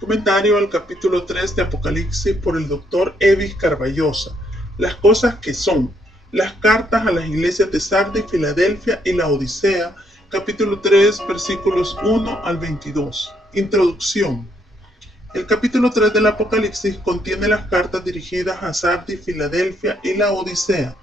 Comentario al capítulo 3 de Apocalipsis por el Dr. Evis Carballosa. Las cosas que son. Las cartas a las iglesias de Sardis, Filadelfia y la Odisea, capítulo 3, versículos 1 al 22. Introducción. El capítulo 3 del Apocalipsis contiene las cartas dirigidas a Sardis, Filadelfia y la Odisea.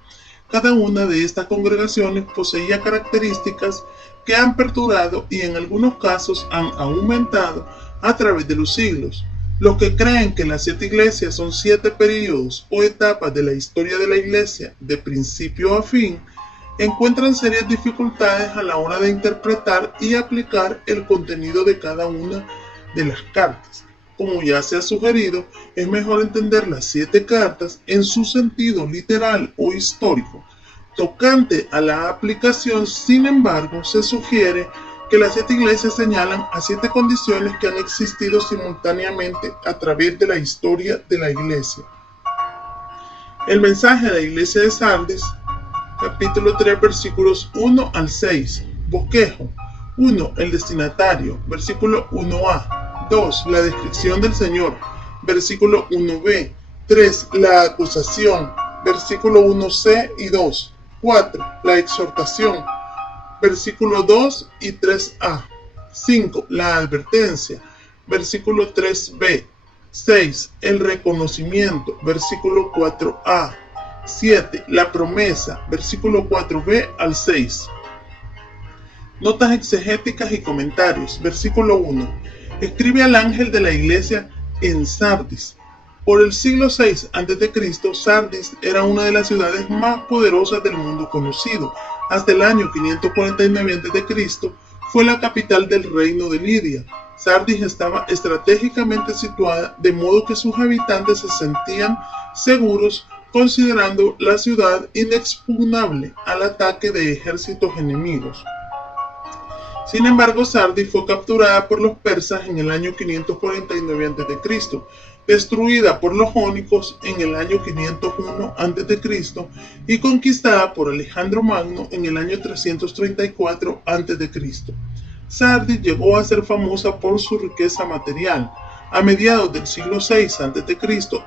Cada una de estas congregaciones poseía características que han perdurado y en algunos casos han aumentado a través de los siglos. Los que creen que las 7 iglesias son 7 períodos o etapas de la historia de la iglesia de principio a fin, encuentran serias dificultades a la hora de interpretar y aplicar el contenido de cada una de las cartas. Como ya se ha sugerido, es mejor entender las 7 cartas en su sentido literal o histórico. Tocante a la aplicación, sin embargo, se sugiere que las 7 iglesias señalan a 7 condiciones que han existido simultáneamente a través de la historia de la iglesia. El mensaje a la iglesia de Sardis, capítulo 3, versículos 1 al 6. Bosquejo. 1. El destinatario, versículo 1a. 2. La descripción del Señor, versículo 1b. 3. La acusación, versículo 1c y 2. 4. La exhortación, versículo 2 y 3a. 5. La advertencia, versículo 3b. 6. El reconocimiento, versículo 4a. 7. La promesa, versículo 4b al 6. Notas exegéticas y comentarios. Versículo 1. Escribe al ángel de la iglesia en Sardis. Por el siglo VI a.C., Sardis era una de las ciudades más poderosas del mundo conocido. Hasta el año 549 a.C. fue la capital del reino de Lidia. Sardis estaba estratégicamente situada de modo que sus habitantes se sentían seguros, considerando la ciudad inexpugnable al ataque de ejércitos enemigos. Sin embargo, Sardis fue capturada por los persas en el año 549 a.C., destruida por los jónicos en el año 501 a.C. y conquistada por Alejandro Magno en el año 334 a.C. Sardis llegó a ser famosa por su riqueza material. A mediados del siglo VI a.C.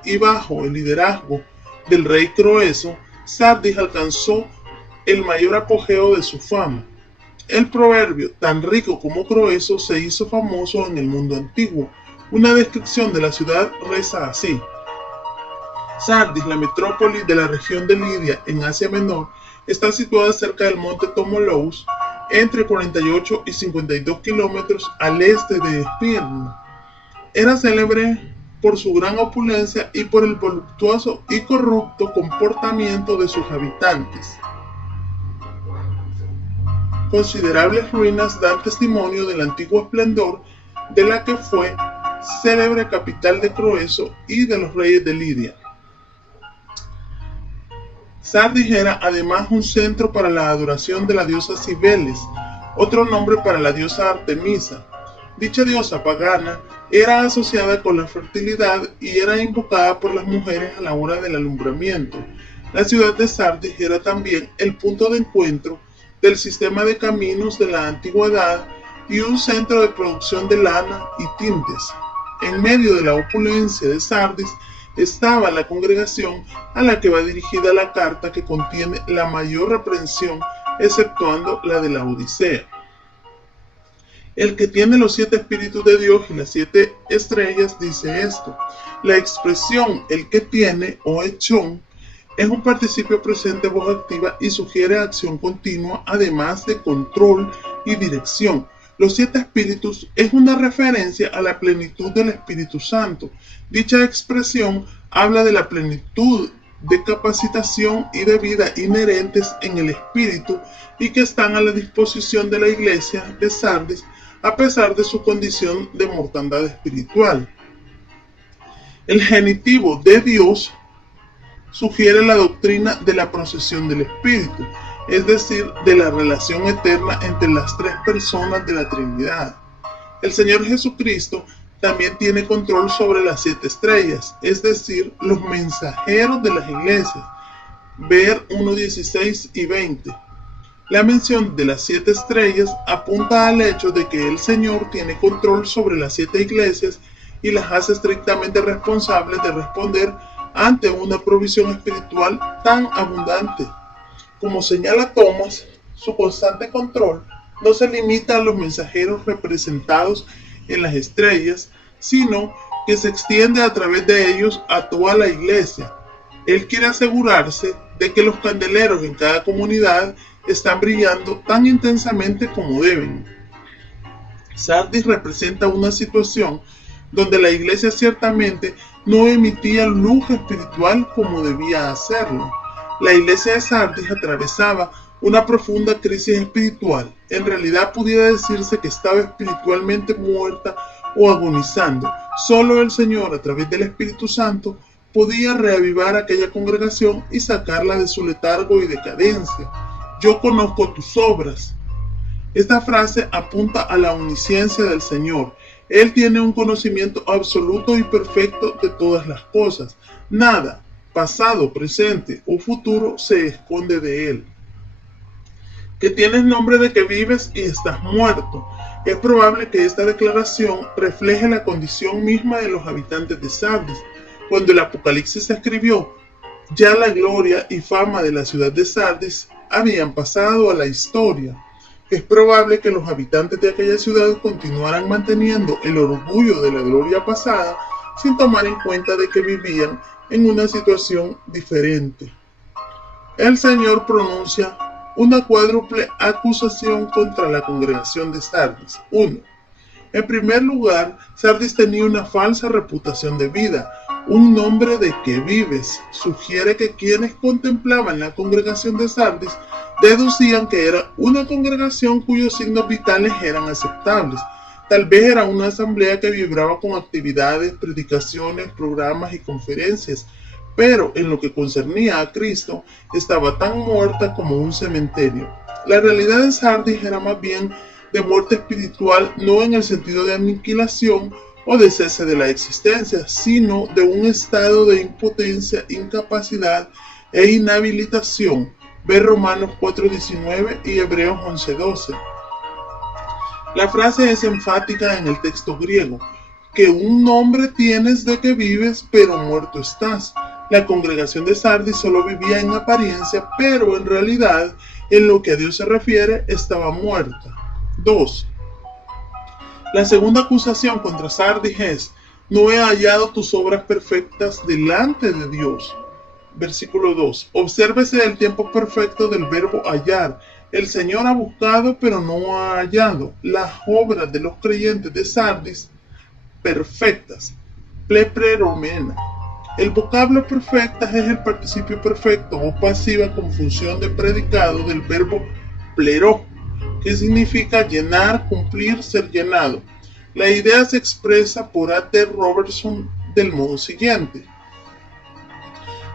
y bajo el liderazgo del rey Croeso, Sardis alcanzó el mayor apogeo de su fama. El proverbio, tan rico como Croeso, se hizo famoso en el mundo antiguo. Una descripción de la ciudad reza así: Sardis, la metrópoli de la región de Lidia en Asia Menor, está situada cerca del monte Tomolous, entre 48 y 52 kilómetros al este de Esmirna. Era célebre por su gran opulencia y por el voluptuoso y corrupto comportamiento de sus habitantes. Considerables ruinas dan testimonio del antiguo esplendor de la que fue célebre capital de Croeso y de los reyes de Lidia. Sardis era además un centro para la adoración de la diosa Cibeles, otro nombre para la diosa Artemisa. Dicha diosa pagana era asociada con la fertilidad y era invocada por las mujeres a la hora del alumbramiento. La ciudad de Sardis era también el punto de encuentro del sistema de caminos de la antigüedad y un centro de producción de lana y tintes. En medio de la opulencia de Sardis estaba la congregación a la que va dirigida la carta, que contiene la mayor reprensión, exceptuando la de la Odisea. El que tiene los 7 espíritus de Dios y las 7 estrellas dice esto. La expresión el que tiene o echón es un participio presente voz activa y sugiere acción continua, además de control y dirección. Los 7 espíritus es una referencia a la plenitud del Espíritu Santo. Dicha expresión habla de la plenitud de capacitación y de vida inherentes en el Espíritu y que están a la disposición de la iglesia de Sardis a pesar de su condición de mortandad espiritual. El genitivo de Dios sugiere la doctrina de la procesión del Espíritu, es decir, de la relación eterna entre las 3 personas de la Trinidad. El Señor Jesucristo también tiene control sobre las 7 estrellas, es decir, los mensajeros de las iglesias. Ver 1:16 y 20. La mención de las 7 estrellas apunta al hecho de que el Señor tiene control sobre las 7 iglesias y las hace estrictamente responsables de responder ante una provisión espiritual tan abundante. Como señala Thomas, su constante control no se limita a los mensajeros representados en las estrellas, sino que se extiende a través de ellos a toda la iglesia. Él quiere asegurarse de que los candeleros en cada comunidad están brillando tan intensamente como deben. Sardis representa una situación donde la iglesia ciertamente no emitía luz espiritual como debía hacerlo. La iglesia de Sardis atravesaba una profunda crisis espiritual. En realidad pudiera decirse que estaba espiritualmente muerta o agonizando. Solo el Señor, a través del Espíritu Santo, podía reavivar aquella congregación y sacarla de su letargo y decadencia. Yo conozco tus obras. Esta frase apunta a la omnisciencia del Señor. Él tiene un conocimiento absoluto y perfecto de todas las cosas. Nada, pasado, presente o futuro, se esconde de Él. Que tienes nombre de que vives y estás muerto. Es probable que esta declaración refleje la condición misma de los habitantes de Sardis. Cuando el Apocalipsis se escribió, ya la gloria y fama de la ciudad de Sardis habían pasado a la historia. Es probable que los habitantes de aquella ciudad continuaran manteniendo el orgullo de la gloria pasada sin tomar en cuenta de que vivían en una situación diferente. El Señor pronuncia una cuádruple acusación contra la congregación de Sardis. 1. En primer lugar, Sardis tenía una falsa reputación de vida. Un nombre de que vives sugiere que quienes contemplaban la congregación de Sardis deducían que era una congregación cuyos signos vitales eran aceptables. Tal vez era una asamblea que vibraba con actividades, predicaciones, programas y conferencias, pero en lo que concernía a Cristo estaba tan muerta como un cementerio. La realidad de Sardis era más bien de muerte espiritual, no en el sentido de aniquilación o de cese de la existencia, sino de un estado de impotencia, incapacidad e inhabilitación. Ve Romanos 4:19 y Hebreos 11:12. La frase es enfática en el texto griego, que un nombre tienes de que vives, pero muerto estás. La congregación de Sardis solo vivía en apariencia, pero en realidad, en lo que a Dios se refiere, estaba muerta. 2. La segunda acusación contra Sardis es: no he hallado tus obras perfectas delante de Dios. Versículo 2. Obsérvese el tiempo perfecto del verbo hallar. El Señor ha buscado, pero no ha hallado las obras de los creyentes de Sardis perfectas. Plepreromena. El vocablo perfectas es el participio perfecto o pasiva con función de predicado del verbo pleró, que significa llenar, cumplir, ser llenado. La idea se expresa por A.T. Robertson del modo siguiente: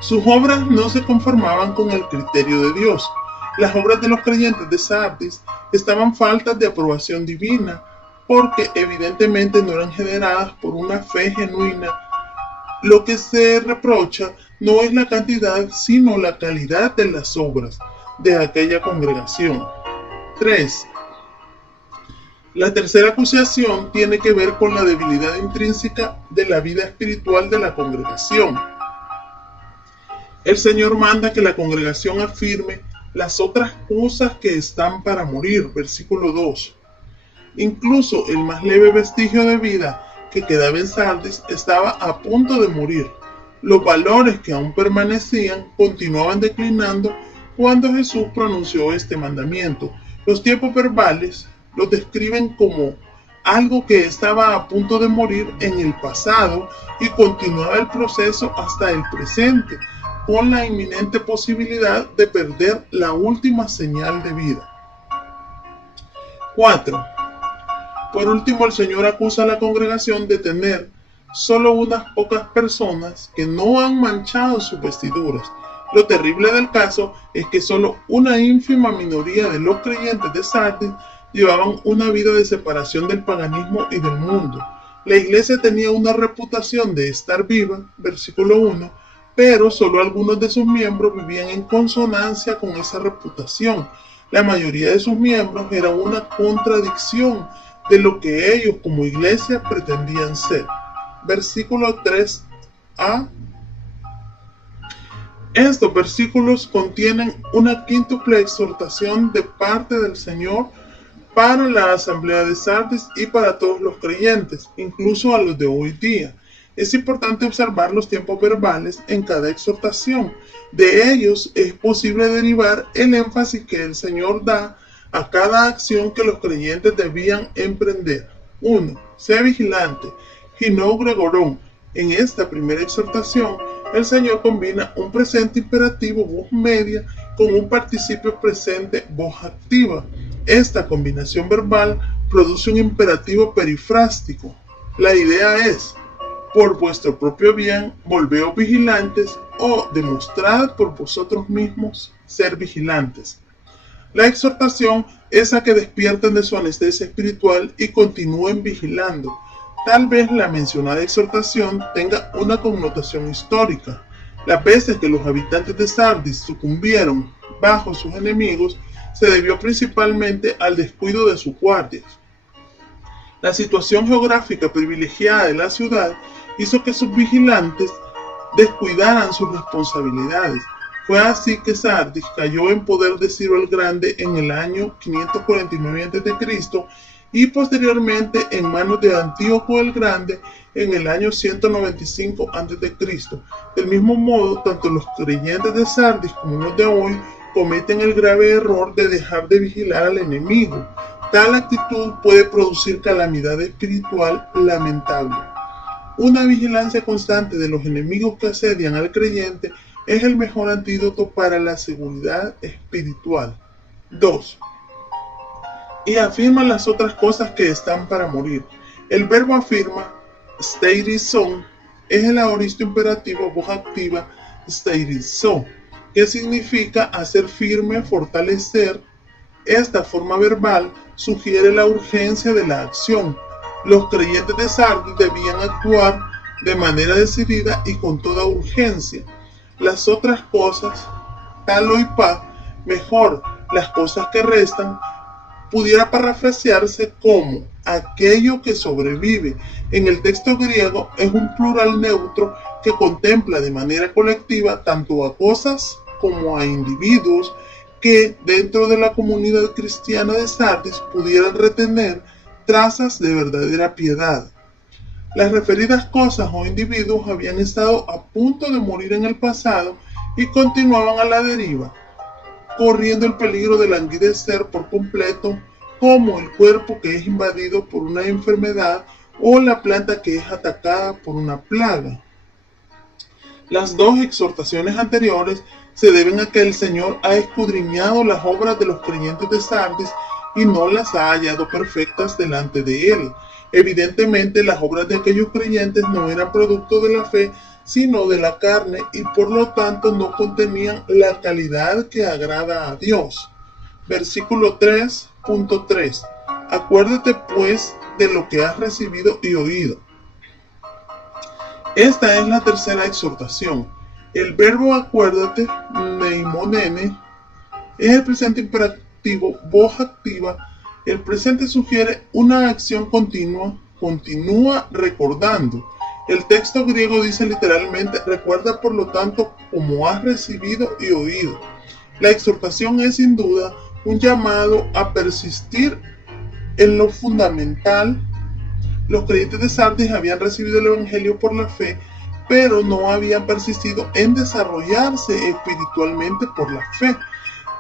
sus obras no se conformaban con el criterio de Dios. Las obras de los creyentes de Sardis estaban faltas de aprobación divina, porque evidentemente no eran generadas por una fe genuina. Lo que se reprocha no es la cantidad, sino la calidad de las obras de aquella congregación. 3. La tercera acusación tiene que ver con la debilidad intrínseca de la vida espiritual de la congregación. El Señor manda que la congregación afirme las otras cosas que están para morir. Versículo 2. Incluso el más leve vestigio de vida que quedaba en Sardis estaba a punto de morir. Los valores que aún permanecían continuaban declinando cuando Jesús pronunció este mandamiento. Los tiempos verbales los describen como algo que estaba a punto de morir en el pasado y continuaba el proceso hasta el presente, con la inminente posibilidad de perder la última señal de vida. 4. Por último, el Señor acusa a la congregación de tener solo unas pocas personas que no han manchado sus vestiduras. Lo terrible del caso es que solo una ínfima minoría de los creyentes de Sardis llevaban una vida de separación del paganismo y del mundo. La iglesia tenía una reputación de estar viva, versículo 1, pero solo algunos de sus miembros vivían en consonancia con esa reputación. La mayoría de sus miembros era una contradicción de lo que ellos como iglesia pretendían ser. versículo 3a. Estos versículos contienen una quíntuple exhortación de parte del Señor para la asamblea de Sardis y para todos los creyentes, incluso a los de hoy día. Es importante observar los tiempos verbales en cada exhortación. De ellos es posible derivar el énfasis que el Señor da a cada acción que los creyentes debían emprender. 1. Sé vigilante. Gino Gregorón. En esta primera exhortación, el Señor combina un presente imperativo voz media con un participio presente voz activa. Esta combinación verbal produce un imperativo perifrástico. La idea es: por vuestro propio bien, volveos vigilantes, o demostrad por vosotros mismos ser vigilantes. La exhortación es a que despierten de su anestesia espiritual y continúen vigilando. Tal vez la mencionada exhortación tenga una connotación histórica. Las veces que los habitantes de Sardis sucumbieron bajo sus enemigos se debió principalmente al descuido de sus guardias. La situación geográfica privilegiada de la ciudad hizo que sus vigilantes descuidaran sus responsabilidades. Fue así que Sardis cayó en poder de Ciro el Grande en el año 549 a.C. y posteriormente en manos de Antíoco el Grande en el año 195 a.C. Del mismo modo, tanto los creyentes de Sardis como los de hoy cometen el grave error de dejar de vigilar al enemigo. Tal actitud puede producir calamidad espiritual lamentable. Una vigilancia constante de los enemigos que asedian al creyente es el mejor antídoto para la seguridad espiritual. 2. Y afirma las otras cosas que están para morir. El verbo afirma, steirizón, es el aoristo imperativo voz activa steirizó, que significa hacer firme, fortalecer. Esta forma verbal sugiere la urgencia de la acción. Los creyentes de Sardis debían actuar de manera decidida y con toda urgencia. Las otras cosas, taloipá, mejor, las cosas que restan, pudiera parafrasearse como aquello que sobrevive. En el texto griego es un plural neutro que contempla de manera colectiva tanto a cosas como a individuos que dentro de la comunidad cristiana de Sardis pudieran retener trazas de verdadera piedad. Las referidas cosas o individuos habían estado a punto de morir en el pasado y continuaban a la deriva, corriendo el peligro de languidecer por completo, como el cuerpo que es invadido por una enfermedad o la planta que es atacada por una plaga. Las dos exhortaciones anteriores se deben a que el Señor ha escudriñado las obras de los creyentes de Sardis y no las ha hallado perfectas delante de Él. Evidentemente, las obras de aquellos creyentes no eran producto de la fe, sino de la carne, y por lo tanto no contenían la calidad que agrada a Dios. Versículo 3.3. Acuérdate pues de lo que has recibido y oído. Esta es la tercera exhortación. El verbo acuérdate, neimonene, es el presente imperativo, voz activa. El presente sugiere una acción continua, continúa recordando. El texto griego dice literalmente, recuerda por lo tanto como has recibido y oído. La exhortación es sin duda un llamado a persistir en lo fundamental. Los creyentes de Sardis habían recibido el Evangelio por la fe, pero no habían persistido en desarrollarse espiritualmente por la fe.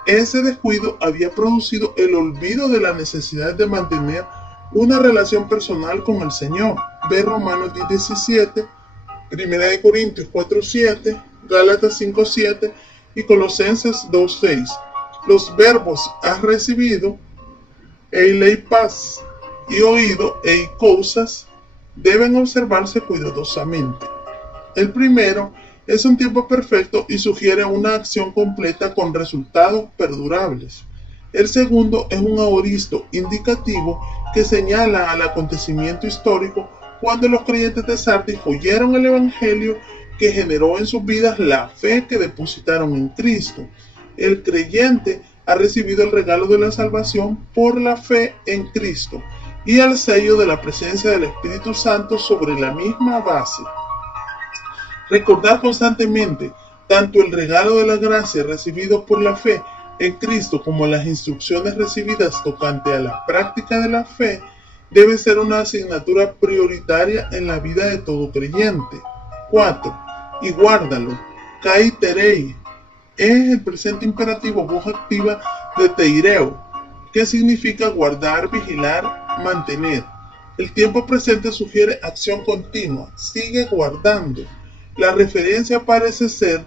Ese descuido había producido el olvido de la necesidad de mantener una relación personal con el Señor. Ve Romanos 10:17, 1 Corintios 4:7, Gálatas 5:7 y Colosenses 2:6. Los verbos has recibido, eileipas, y oído, eikousas, deben observarse cuidadosamente. El primero es un tiempo perfecto y sugiere una acción completa con resultados perdurables. El segundo es un aoristo indicativo que señala al acontecimiento histórico cuando los creyentes de Sardis oyeron el Evangelio que generó en sus vidas la fe que depositaron en Cristo. El creyente ha recibido el regalo de la salvación por la fe en Cristo. y al sello de la presencia del Espíritu Santo sobre la misma base. Recordar constantemente tanto el regalo de la gracia recibido por la fe en Cristo como las instrucciones recibidas tocante a la práctica de la fe debe ser una asignatura prioritaria en la vida de todo creyente. 4. Y guárdalo. Kai terei es el presente imperativo voz activa de teireo, que significa guardar, vigilar, mantener. El tiempo presente sugiere acción continua, sigue guardando. La referencia parece ser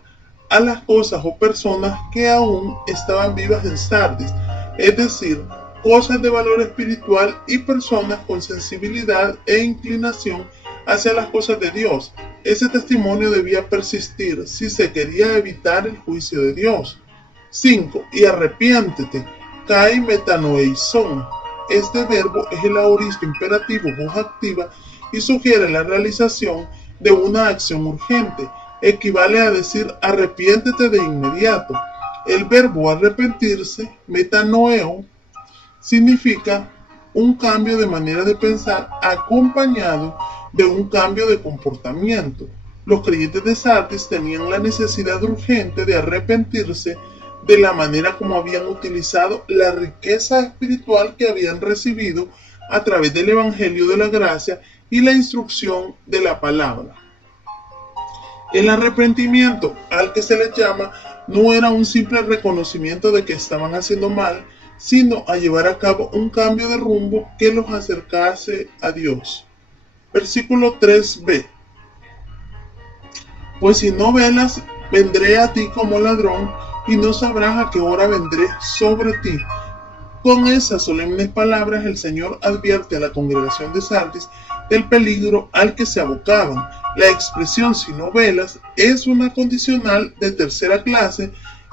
a las cosas o personas que aún estaban vivas en Sardis, es decir, cosas de valor espiritual y personas con sensibilidad e inclinación hacia las cosas de Dios. Ese testimonio debía persistir si se quería evitar el juicio de Dios. 5. Y arrepiéntete. Kai metanoeison. Este verbo es el aoristo imperativo voz activa y sugiere la realización de una acción urgente. Equivale a decir arrepiéntete de inmediato. El verbo arrepentirse, metanoeo, significa un cambio de manera de pensar acompañado de un cambio de comportamiento. Los creyentes de Sardis tenían la necesidad urgente de arrepentirse de la manera como habían utilizado la riqueza espiritual que habían recibido a través del Evangelio de la Gracia y la instrucción de la palabra. El arrepentimiento al que se les llama no era un simple reconocimiento de que estaban haciendo mal, sino a llevar a cabo un cambio de rumbo que los acercase a Dios. Versículo 3b. Pues si no velas, vendré a ti como ladrón, y no sabrás a qué hora vendré sobre ti. Con esas solemnes palabras el Señor advierte a la congregación de Sardis del peligro al que se abocaban. La expresión si no velas es una condicional de tercera clase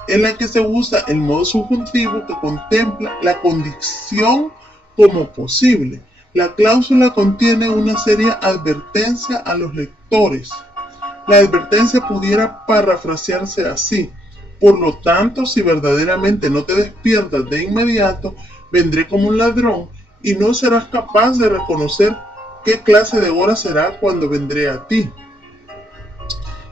en la que se usa el modo subjuntivo que contempla la condición como posible. La cláusula contiene una seria advertencia a los lectores. La advertencia pudiera parafrasearse así: por lo tanto, si verdaderamente no te despiertas de inmediato, vendré como un ladrón y no serás capaz de reconocer qué clase de hora será cuando vendré a ti.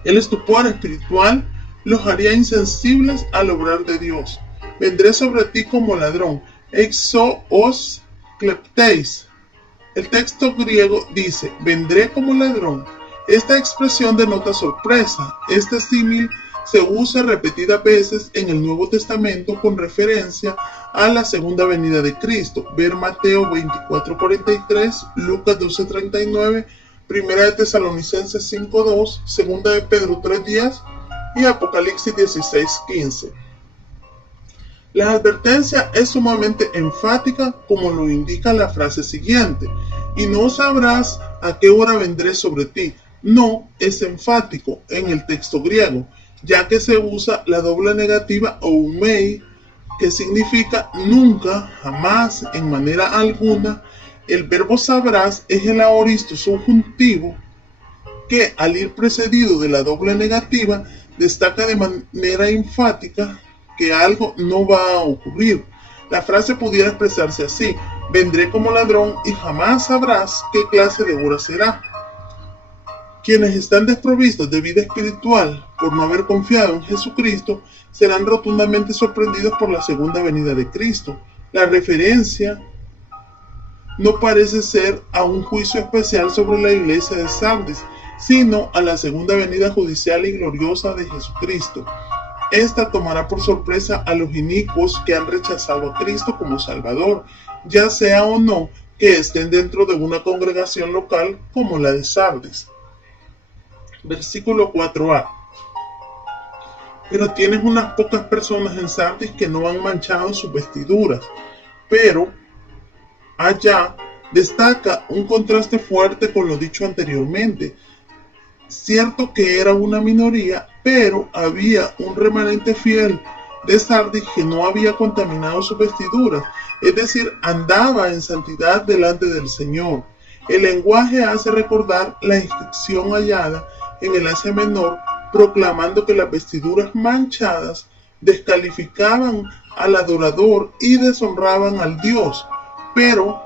El estupor espiritual los haría insensibles al obrar de Dios. Vendré sobre ti como ladrón. Exo os klepteis. El texto griego dice, vendré como ladrón. Esta expresión denota sorpresa. Este símil se usa repetidas veces en el Nuevo Testamento con referencia a la segunda venida de Cristo. Ver Mateo 24:43, Lucas 12:39, Primera de Tesalonicenses 5:2, Segunda de Pedro 3:10 y Apocalipsis 16:15. La advertencia es sumamente enfática, como lo indica la frase siguiente: y no sabrás a qué hora vendré sobre ti. No es enfático en el texto griego, ya que se usa la doble negativa oumei, que significa nunca, jamás, en manera alguna. El verbo sabrás es el aoristo subjuntivo que, al ir precedido de la doble negativa, destaca de manera enfática que algo no va a ocurrir. La frase pudiera expresarse así: vendré como ladrón y jamás sabrás qué clase de hora será. Quienes están desprovistos de vida espiritual por no haber confiado en Jesucristo serán rotundamente sorprendidos por la segunda venida de Cristo. La referencia no parece ser a un juicio especial sobre la iglesia de Sardis, sino a la segunda venida judicial y gloriosa de Jesucristo. Esta tomará por sorpresa a los inicuos que han rechazado a Cristo como Salvador, ya sea o no que estén dentro de una congregación local como la de Sardis. Versículo 4a. Pero tienes unas pocas personas en Sardis que no han manchado sus vestiduras, pero allá destaca un contraste fuerte con lo dicho anteriormente. Cierto que era una minoría, pero había un remanente fiel de Sardis que no había contaminado sus vestiduras, es decir, andaba en santidad delante del Señor. El lenguaje hace recordar la inscripción hallada en el Asia Menor, proclamando que las vestiduras manchadas descalificaban al adorador y deshonraban al Dios, pero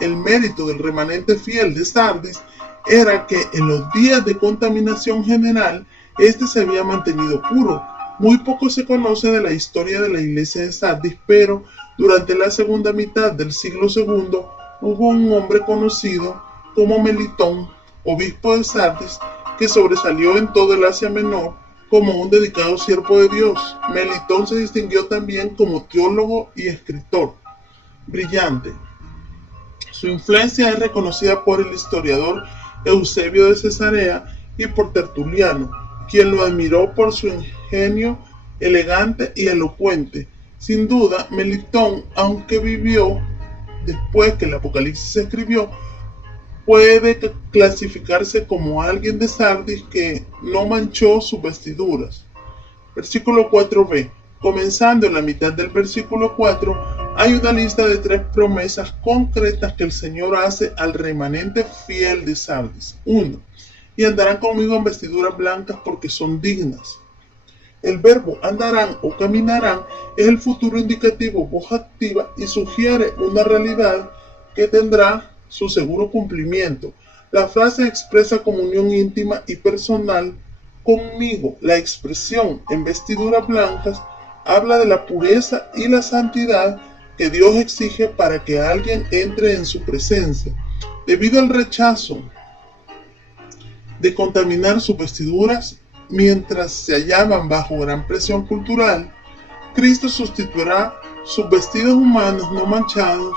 el mérito del remanente fiel de Sardis era que en los días de contaminación general, este se había mantenido puro. Muy poco se conoce de la historia de la iglesia de Sardis, pero durante la segunda mitad del siglo II hubo un hombre conocido como Melitón, obispo de Sardis, que sobresalió en todo el Asia Menor como un dedicado siervo de Dios. Melitón se distinguió también como teólogo y escritor brillante. Su influencia es reconocida por el historiador Eusebio de Cesarea y por Tertuliano, quien lo admiró por su ingenio elegante y elocuente. Sin duda, Melitón, aunque vivió después que el Apocalipsis se escribió, puede clasificarse como alguien de Sardis que no manchó sus vestiduras. Versículo 4b. Comenzando en la mitad del versículo 4, hay una lista de 3 promesas concretas que el Señor hace al remanente fiel de Sardis. 1. Y andarán conmigo en vestiduras blancas porque son dignas. El verbo andarán o caminarán es el futuro indicativo voz activa y sugiere una realidad que tendrá su seguro cumplimiento. La frase expresa comunión íntima y personal conmigo. La expresión en vestiduras blancas habla de la pureza y la santidad que Dios exige para que alguien entre en su presencia. Debido al rechazo de contaminar sus vestiduras mientras se hallaban bajo gran presión cultural, Cristo sustituirá sus vestidos humanos no manchados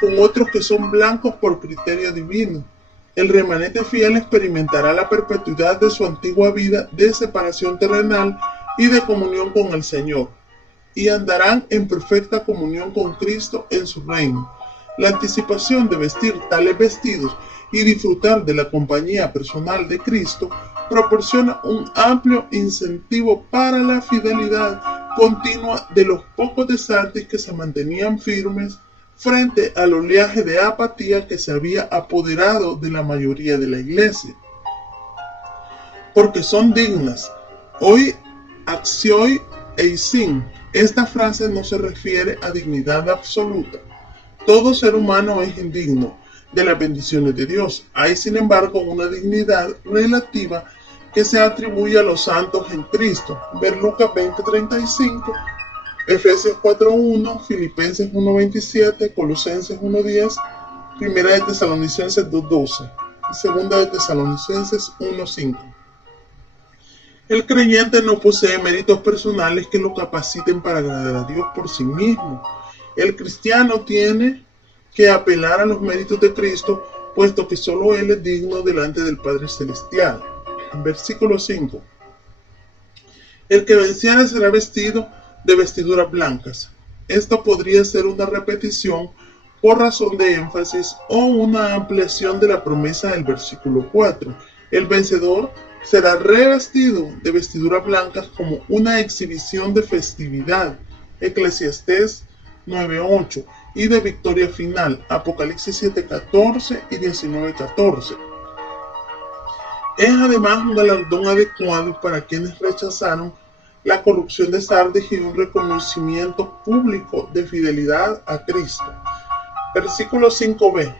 con otros que son blancos por criterio divino. El remanente fiel experimentará la perpetuidad de su antigua vida de separación terrenal y de comunión con el Señor, y andarán en perfecta comunión con Cristo en su reino. La anticipación de vestir tales vestidos y disfrutar de la compañía personal de Cristo proporciona un amplio incentivo para la fidelidad continua de los pocos de Sardis que se mantenían firmes frente al oleaje de apatía que se había apoderado de la mayoría de la iglesia. Porque son dignas. Hoy, axioi eisin. Esta frase no se refiere a dignidad absoluta. Todo ser humano es indigno de las bendiciones de Dios. Hay, sin embargo, una dignidad relativa que se atribuye a los santos en Cristo. Ver Lucas 20:35, Efesios 4:1, Filipenses 1:27, Colosenses 1:10, Primera de Tesalonicenses 2:12 y Segunda de Tesalonicenses 1:5. El creyente no posee méritos personales que lo capaciten para agradar a Dios por sí mismo. El cristiano tiene que apelar a los méritos de Cristo, puesto que solo Él es digno delante del Padre Celestial. Versículo 5. El que venciere será vestido de vestiduras blancas. Esto podría ser una repetición por razón de énfasis o una ampliación de la promesa del versículo 4. El vencedor será revestido de vestiduras blancas como una exhibición de festividad. Eclesiastés 9:8 y de victoria final. Apocalipsis 7:14 y 19:14. Es además un galardón adecuado para quienes rechazaron la corrupción de Sardis y un reconocimiento público de fidelidad a Cristo. Versículo 5b.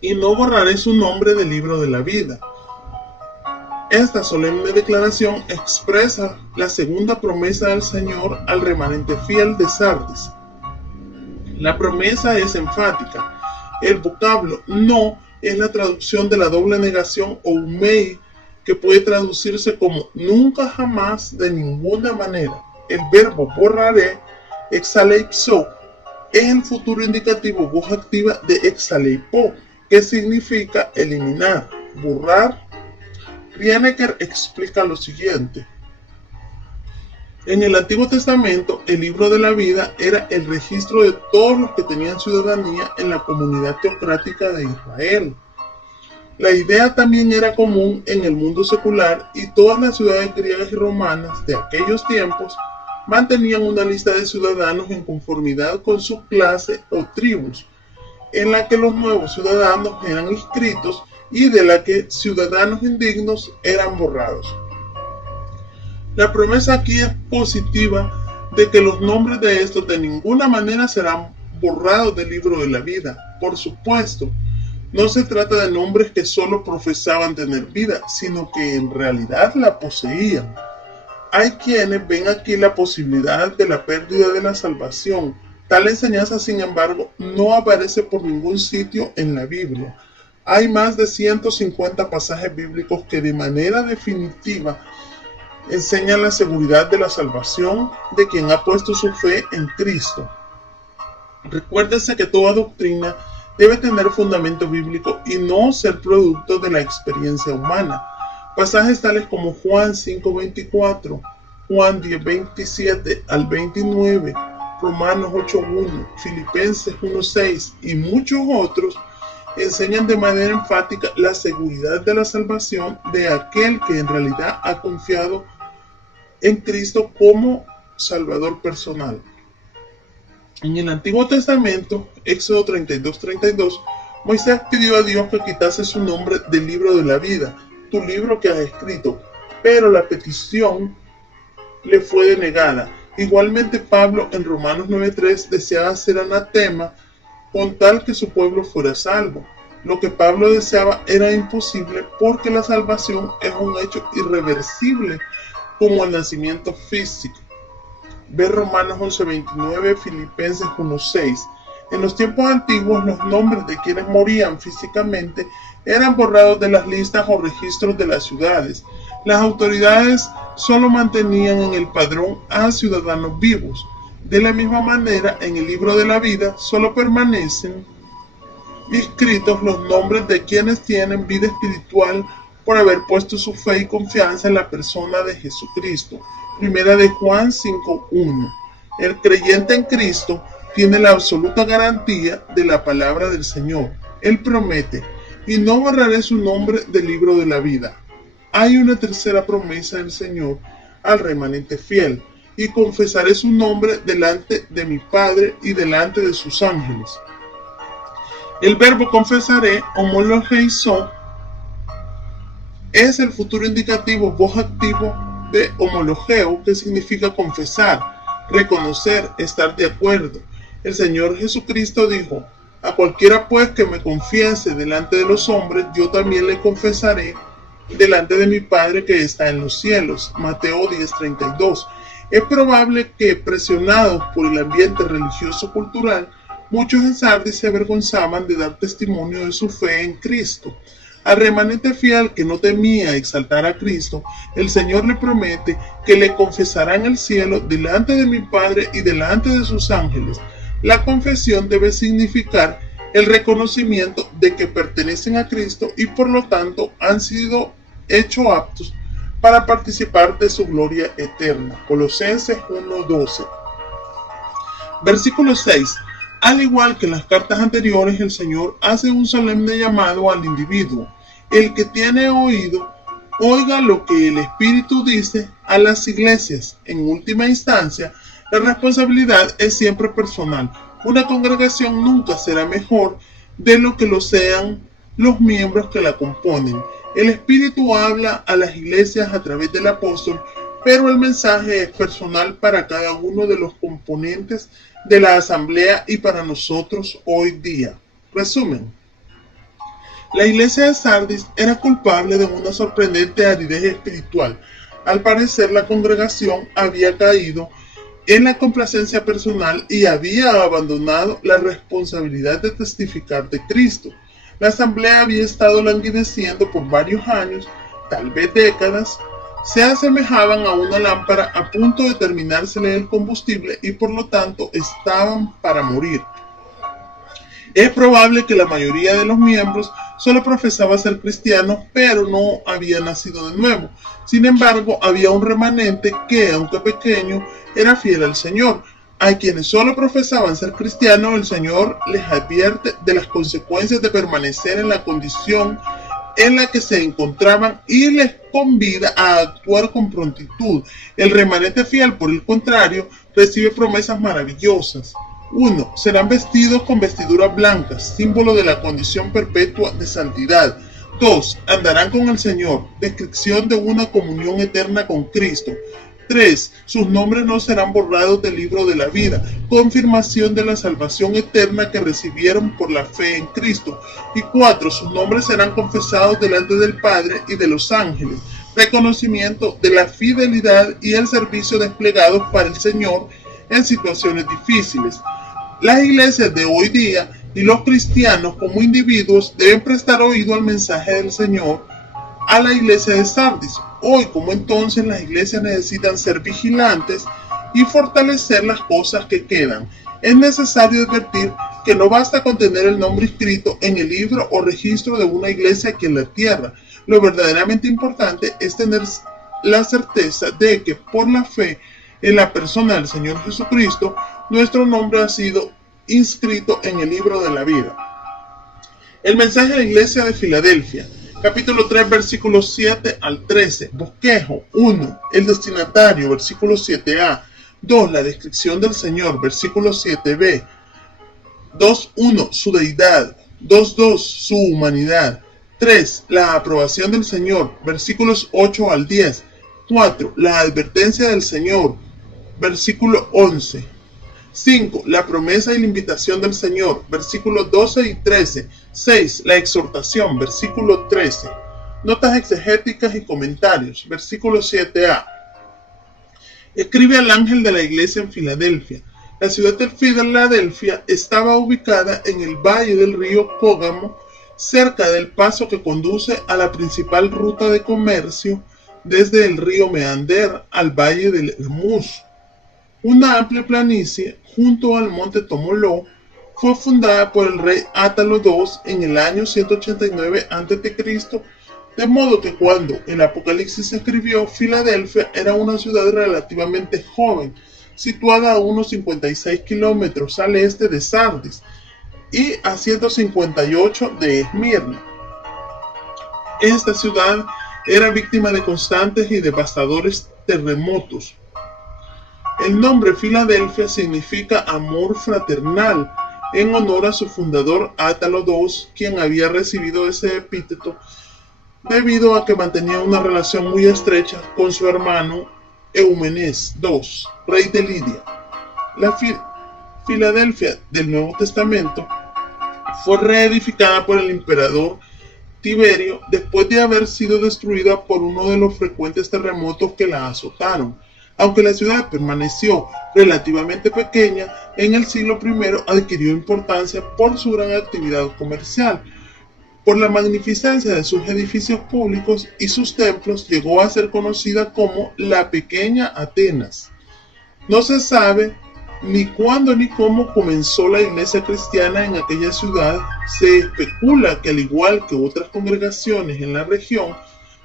Y no borraré su nombre del libro de la vida. Esta solemne declaración expresa la segunda promesa del Señor al remanente fiel de Sardis. La promesa es enfática. El vocablo no es la traducción de la doble negación oumei, que puede traducirse como nunca, jamás, de ninguna manera. El verbo borraré, exaleipso, es el futuro indicativo voz activa de exaleipo, que significa eliminar, borrar. Rienecker explica lo siguiente. En el Antiguo Testamento, el libro de la vida era el registro de todos los que tenían ciudadanía en la comunidad teocrática de Israel. La idea también era común en el mundo secular y todas las ciudades griegas y romanas de aquellos tiempos mantenían una lista de ciudadanos en conformidad con su clase o tribus, en la que los nuevos ciudadanos eran inscritos y de la que ciudadanos indignos eran borrados. La promesa aquí es positiva de que los nombres de estos de ninguna manera serán borrados del libro de la vida. Por supuesto, no se trata de nombres que solo profesaban tener vida, sino que en realidad la poseían. Hay quienes ven aquí la posibilidad de la pérdida de la salvación. Tal enseñanza, sin embargo, no aparece por ningún sitio en la Biblia. Hay más de 150 pasajes bíblicos que de manera definitiva enseñan la seguridad de la salvación de quien ha puesto su fe en Cristo. Recuérdese que toda doctrina debe tener fundamento bíblico y no ser producto de la experiencia humana. Pasajes tales como Juan 5:24, Juan 10:27 al 29, Romanos 8:1, Filipenses 1:6 y muchos otros enseñan de manera enfática la seguridad de la salvación de aquel que en realidad ha confiado en Cristo como Salvador personal. En el Antiguo Testamento, Éxodo 32:32, Moisés pidió a Dios que quitase su nombre del libro de la vida, tu libro que has escrito, pero la petición le fue denegada. Igualmente Pablo en Romanos 9:3 deseaba ser anatema con tal que su pueblo fuera salvo. Lo que Pablo deseaba era imposible porque la salvación es un hecho irreversible como el nacimiento físico. Ve Romanos 11:29, Filipenses 1:6. En los tiempos antiguos, los nombres de quienes morían físicamente eran borrados de las listas o registros de las ciudades. Las autoridades solo mantenían en el padrón a ciudadanos vivos. De la misma manera, en el libro de la vida solo permanecen inscritos los nombres de quienes tienen vida espiritual por haber puesto su fe y confianza en la persona de Jesucristo. Primera de Juan 5:1. El creyente en Cristo tiene la absoluta garantía de la palabra del Señor. Él promete, y no borraré su nombre del libro de la vida. Hay una tercera promesa del Señor al remanente fiel, y confesaré su nombre delante de mi Padre y delante de sus ángeles. El verbo confesaré, homologeizo, es el futuro indicativo voz activo de homologeo, que significa confesar, reconocer, estar de acuerdo. El Señor Jesucristo dijo, a cualquiera pues que me confiese delante de los hombres, yo también le confesaré delante de mi Padre que está en los cielos. Mateo 10:32. Es probable que, presionados por el ambiente religioso cultural, muchos en Sardis se avergonzaban de dar testimonio de su fe en Cristo. Al remanente fiel que no temía exaltar a Cristo, el Señor le promete que le confesará en el cielo delante de mi Padre y delante de sus ángeles. La confesión debe significar el reconocimiento de que pertenecen a Cristo y por lo tanto han sido hechos aptos para participar de su gloria eterna. Colosenses 1:12. Versículo 6. Al igual que en las cartas anteriores, el Señor hace un solemne llamado al individuo. El que tiene oído, oiga lo que el Espíritu dice a las iglesias. En última instancia, la responsabilidad es siempre personal. Una congregación nunca será mejor de lo que lo sean los miembros que la componen. El Espíritu habla a las iglesias a través del apóstol, pero el mensaje es personal para cada uno de los componentes de la asamblea y para nosotros hoy día. Resumen. La iglesia de Sardis era culpable de una sorprendente aridez espiritual. Al parecer, la congregación había caído en la complacencia personal y había abandonado la responsabilidad de testificar de Cristo. La asamblea había estado languideciendo por varios años, tal vez décadas. Se asemejaban a una lámpara a punto de terminársele el combustible y por lo tanto estaban para morir. Es probable que la mayoría de los miembros solo profesaba ser cristianos, pero no había nacido de nuevo. Sin embargo, había un remanente que, aunque pequeño, era fiel al Señor. A quienes solo profesaban ser cristianos, el Señor les advierte de las consecuencias de permanecer en la condición en la que se encontraban y les convida a actuar con prontitud. El remanente fiel, por el contrario, recibe promesas maravillosas. 1. Serán vestidos con vestiduras blancas, símbolo de la condición perpetua de santidad. 2. Andarán con el Señor, descripción de una comunión eterna con Cristo. 3. Sus nombres no serán borrados del libro de la vida, confirmación de la salvación eterna que recibieron por la fe en Cristo. Y 4. Sus nombres serán confesados delante del Padre y de los ángeles, reconocimiento de la fidelidad y el servicio desplegados para el Señor en situaciones difíciles. Las iglesias de hoy día y los cristianos como individuos deben prestar oído al mensaje del Señor a la iglesia de Sardis. Hoy como entonces las iglesias necesitan ser vigilantes y fortalecer las cosas que quedan. Es necesario advertir que no basta con tener el nombre inscrito en el libro o registro de una iglesia aquí en la tierra. Lo verdaderamente importante es tener la certeza de que por la fe en la persona del Señor Jesucristo, nuestro nombre ha sido inscrito en el libro de la vida. El mensaje a la iglesia de Filadelfia. Capítulo 3, versículos 7 al 13. Bosquejo. 1. El destinatario, versículo 7a. 2. La descripción del Señor, versículo 7b. 2.1. Su deidad. 2.2. Su humanidad. 3. La aprobación del Señor, versículos 8 al 10. 4. La advertencia del Señor, versículo 11. 5. La promesa y la invitación del Señor, versículos 12 y 13. 6. La exhortación, versículo 13. Notas exegéticas y comentarios, versículo 7a. Escribe al ángel de la iglesia en Filadelfia. La ciudad de Filadelfia estaba ubicada en el valle del río Cógamo, cerca del paso que conduce a la principal ruta de comercio desde el río Meander al valle del Hermuz. Una amplia planicie junto al monte Tomoló fue fundada por el rey Átalo II en el año 189 a.C., de modo que cuando el Apocalipsis se escribió, Filadelfia era una ciudad relativamente joven, situada a unos 56 kilómetros al este de Sardis y a 158 de Esmirna. Esta ciudad era víctima de constantes y devastadores terremotos. El nombre Filadelfia significa amor fraternal, en honor a su fundador Átalo II, quien había recibido ese epíteto debido a que mantenía una relación muy estrecha con su hermano Eumenes II, rey de Lidia. La Filadelfia del Nuevo Testamento fue reedificada por el emperador Tiberio después de haber sido destruida por uno de los frecuentes terremotos que la azotaron. Aunque la ciudad permaneció relativamente pequeña, en el siglo I adquirió importancia por su gran actividad comercial. Por la magnificencia de sus edificios públicos y sus templos, llegó a ser conocida como la Pequeña Atenas. No se sabe ni cuándo ni cómo comenzó la iglesia cristiana en aquella ciudad. Se especula que al igual que otras congregaciones en la región,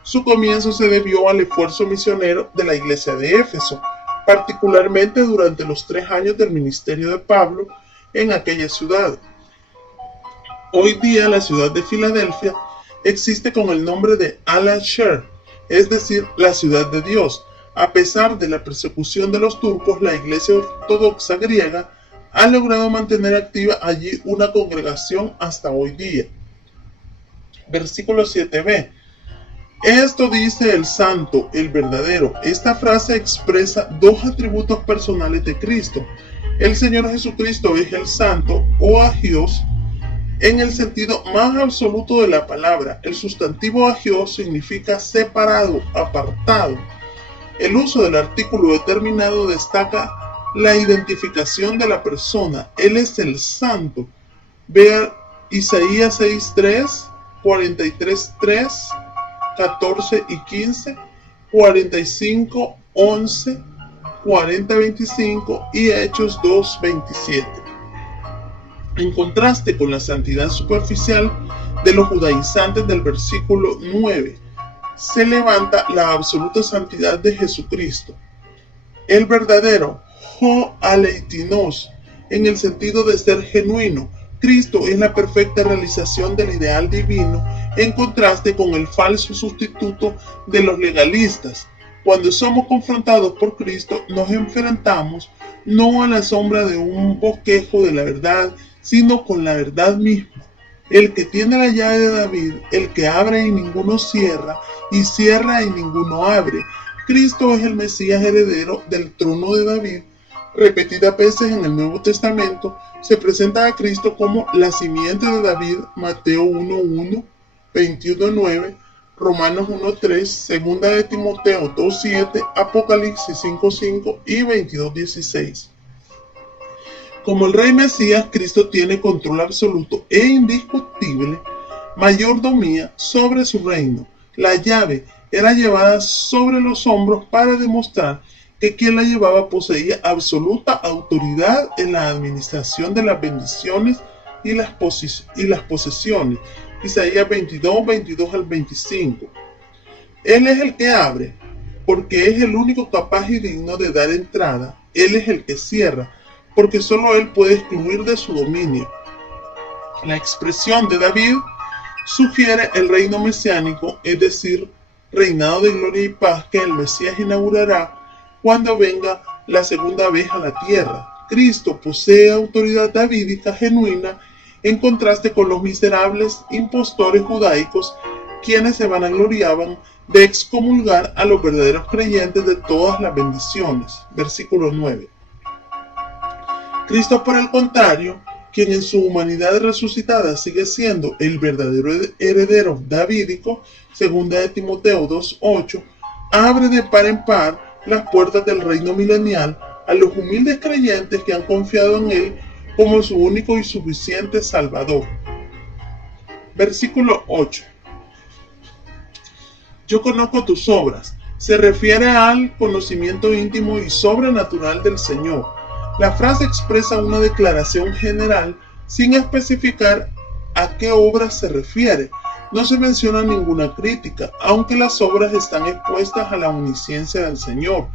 su comienzo se debió al esfuerzo misionero de la iglesia de Éfeso, particularmente durante los 3 años del ministerio de Pablo en aquella ciudad. Hoy día la ciudad de Filadelfia existe con el nombre de Al-Asher, es decir, la ciudad de Dios. A pesar de la persecución de los turcos, la iglesia ortodoxa griega ha logrado mantener activa allí una congregación hasta hoy día. Versículo 7b. Esto dice el santo, el verdadero. Esta frase expresa 2 atributos personales de Cristo. El Señor Jesucristo es el santo o agios en el sentido más absoluto de la palabra. El sustantivo agios significa separado, apartado. El uso del artículo determinado destaca la identificación de la persona. Él es el santo. Vea Isaías 6.3, 43.3, 14 y 15, 45, 11, 40, 25 y Hechos 2, 27. En contraste con la santidad superficial de los judaizantes del versículo 9, se levanta la absoluta santidad de Jesucristo. El verdadero Ho-Aleitinos, en el sentido de ser genuino. Cristo es la perfecta realización del ideal divino, en contraste con el falso sustituto de los legalistas. Cuando somos confrontados por Cristo, nos enfrentamos no a la sombra de un bosquejo de la verdad, sino con la verdad misma. El que tiene la llave de David, el que abre y ninguno cierra, y cierra y ninguno abre. Cristo es el Mesías heredero del trono de David. Repetidas veces en el Nuevo Testamento se presenta a Cristo como la simiente de David, Mateo 1:1, 21:9, Romanos 1:3, 2 de Timoteo 2:7, Apocalipsis 5:5 y 22:16. Como el Rey Mesías, Cristo tiene control absoluto e indiscutible, mayordomía sobre su reino. La llave era llevada sobre los hombros para demostrar que quien la llevaba poseía absoluta autoridad en la administración de las bendiciones y las posesiones. Isaías 22, 22 al 25. Él es el que abre, porque es el único capaz y digno de dar entrada. Él es el que cierra, porque solo él puede excluir de su dominio. La expresión de David sugiere el reino mesiánico, es decir, reinado de gloria y paz que el Mesías inaugurará cuando venga la segunda vez a la tierra. Cristo posee autoridad davídica genuina en contraste con los miserables impostores judaicos quienes se vanagloriaban de excomulgar a los verdaderos creyentes de todas las bendiciones. Versículo 9. Cristo, por el contrario, quien en su humanidad resucitada sigue siendo el verdadero heredero davídico, 2 de Timoteo 2:8, abre de par en par las puertas del reino milenial a los humildes creyentes que han confiado en él como su único y suficiente Salvador. Versículo 8. Yo conozco tus obras. Se refiere al conocimiento íntimo y sobrenatural del Señor. La frase expresa una declaración general sin especificar a qué obras se refiere. No se menciona ninguna crítica, aunque las obras están expuestas a la omnisciencia del Señor.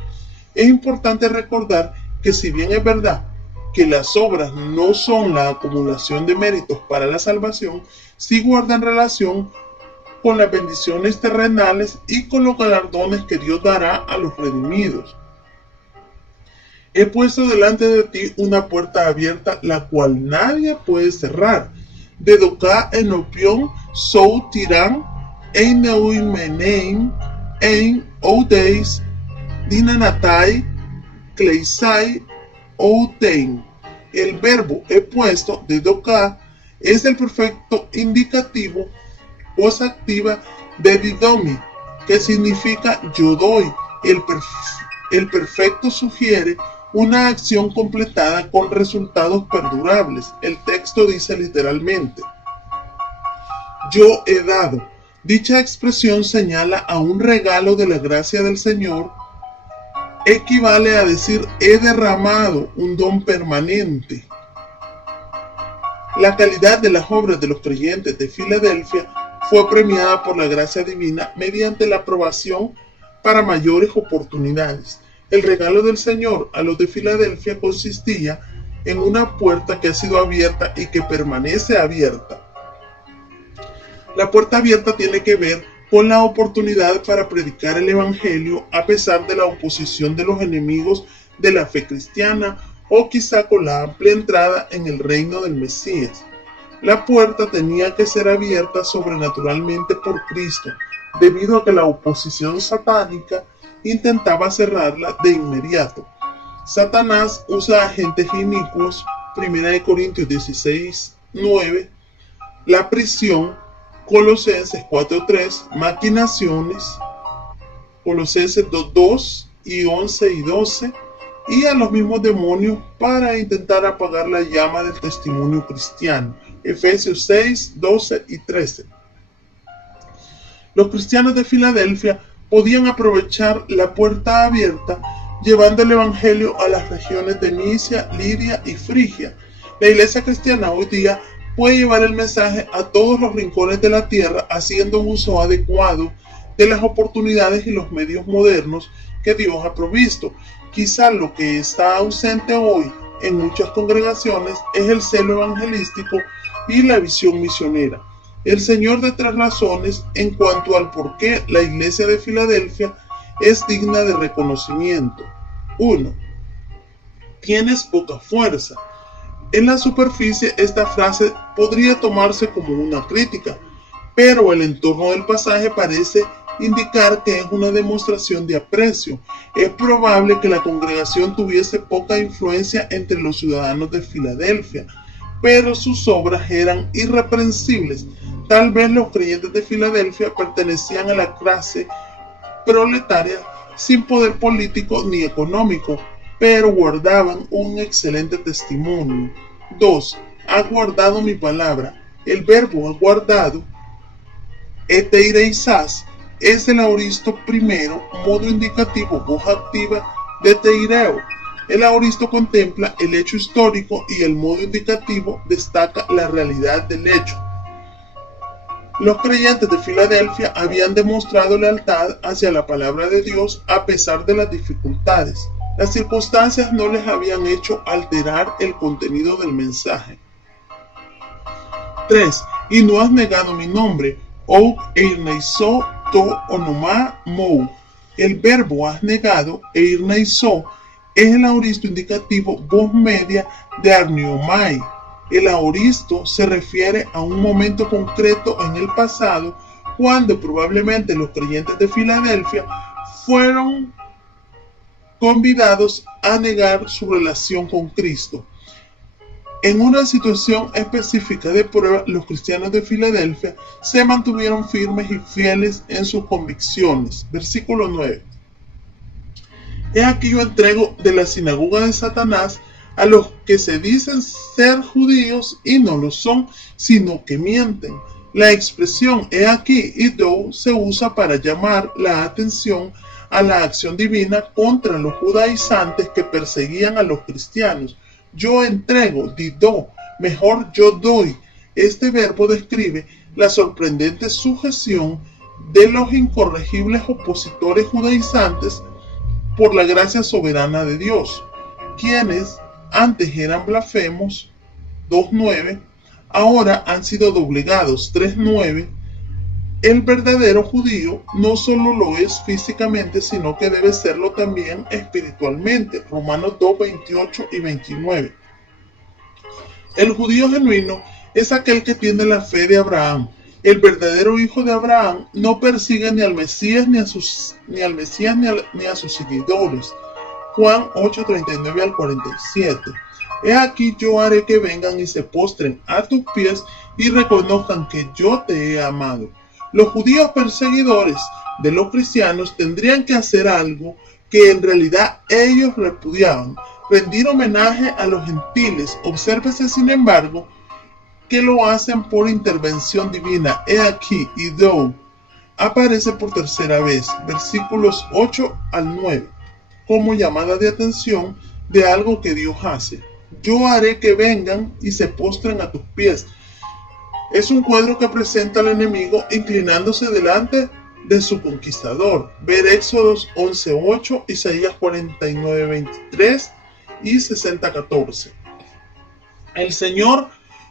Es importante recordar que si bien es verdad que las obras no son la acumulación de méritos para la salvación, sí guardan relación con las bendiciones terrenales y con los galardones que Dios dará a los redimidos. He puesto delante de ti una puerta abierta, la cual nadie puede cerrar. Dedoká enopion sou tirán, ein neuimenein, ein oudeis, dinanatai, kleisai, outein. El verbo he puesto, dedoká, es el perfecto indicativo, voz activa de didomi, que significa yo doy. El perfecto sugiere una acción completada con resultados perdurables. El texto dice literalmente, yo he dado. Dicha expresión señala a un regalo de la gracia del Señor. Equivale a decir he derramado, un don permanente. La calidad de las obras de los creyentes de Filadelfia fue premiada por la gracia divina mediante la aprobación para mayores oportunidades. El regalo del Señor a los de Filadelfia consistía en una puerta que ha sido abierta y que permanece abierta. La puerta abierta tiene que ver con la oportunidad para predicar el Evangelio a pesar de la oposición de los enemigos de la fe cristiana o quizá con la amplia entrada en el reino del Mesías. La puerta tenía que ser abierta sobrenaturalmente por Cristo, debido a que la oposición satánica intentaba cerrarla de inmediato. Satanás usa agentes inicuos, 1 Corintios 16:9, la prisión, Colosenses 4:3, maquinaciones, Colosenses 2:2 y 11 y 12, y a los mismos demonios para intentar apagar la llama del testimonio cristiano, Efesios 6:12 y 13. Los cristianos de Filadelfia podían aprovechar la puerta abierta llevando el Evangelio a las regiones de Misia, Lidia y Frigia. La iglesia cristiana hoy día puede llevar el mensaje a todos los rincones de la tierra haciendo uso adecuado de las oportunidades y los medios modernos que Dios ha provisto. Quizá lo que está ausente hoy en muchas congregaciones es el celo evangelístico y la visión misionera. El Señor da 3 razones en cuanto al por qué la iglesia de Filadelfia es digna de reconocimiento. 1. Tienes poca fuerza. En la superficie esta frase podría tomarse como una crítica, pero el entorno del pasaje parece indicar que es una demostración de aprecio. Es probable que la congregación tuviese poca influencia entre los ciudadanos de Filadelfia, pero sus obras eran irreprensibles. Tal vez los creyentes de Filadelfia pertenecían a la clase proletaria sin poder político ni económico, pero guardaban un excelente testimonio. 2. Ha guardado mi palabra. El verbo ha guardado, eteireisás, es el aoristo primero, modo indicativo, voz activa de teireo. El aoristo contempla el hecho histórico y el modo indicativo destaca la realidad del hecho. Los creyentes de Filadelfia habían demostrado lealtad hacia la palabra de Dios a pesar de las dificultades. Las circunstancias no les habían hecho alterar el contenido del mensaje. 3. Y no has negado mi nombre, ou eirneisó to onomá mou. El verbo has negado, eirneisó, es el aoristo indicativo voz media de arniomai. El aoristo se refiere a un momento concreto en el pasado cuando probablemente los creyentes de Filadelfia fueron convidados a negar su relación con Cristo. En una situación específica de prueba, los cristianos de Filadelfia se mantuvieron firmes y fieles en sus convicciones. Versículo 9. He aquí yo entrego de la sinagoga de Satanás a los que se dicen ser judíos y no lo son, sino que mienten. La expresión he aquí y do se usa para llamar la atención a la acción divina contra los judaizantes que perseguían a los cristianos. Yo entrego, dido, mejor yo doy. Este verbo describe la sorprendente sujeción de los incorregibles opositores judaizantes por la gracia soberana de Dios, quienes antes eran blasfemos, 2.9, ahora han sido doblegados, 3.9. El verdadero judío no solo lo es físicamente, sino que debe serlo también espiritualmente. Romanos 2, 28 y 29. El judío genuino es aquel que tiene la fe de Abraham. El verdadero hijo de Abraham no persigue ni al Mesías ni a sus seguidores. Juan 8, 39 al 47. He aquí yo haré que vengan y se postren a tus pies y reconozcan que yo te he amado. Los judíos perseguidores de los cristianos tendrían que hacer algo que en realidad ellos repudiaban, rendir homenaje a los gentiles. Obsérvese, sin embargo, que lo hacen por intervención divina. He aquí y do aparece por tercera vez, versículos 8 al 9, como llamada de atención de algo que Dios hace. Yo haré que vengan y se postren a tus pies. Es un cuadro que presenta al enemigo inclinándose delante de su conquistador. Ver Éxodos 11.8, Isaías 49.23 y 60.14. El Señor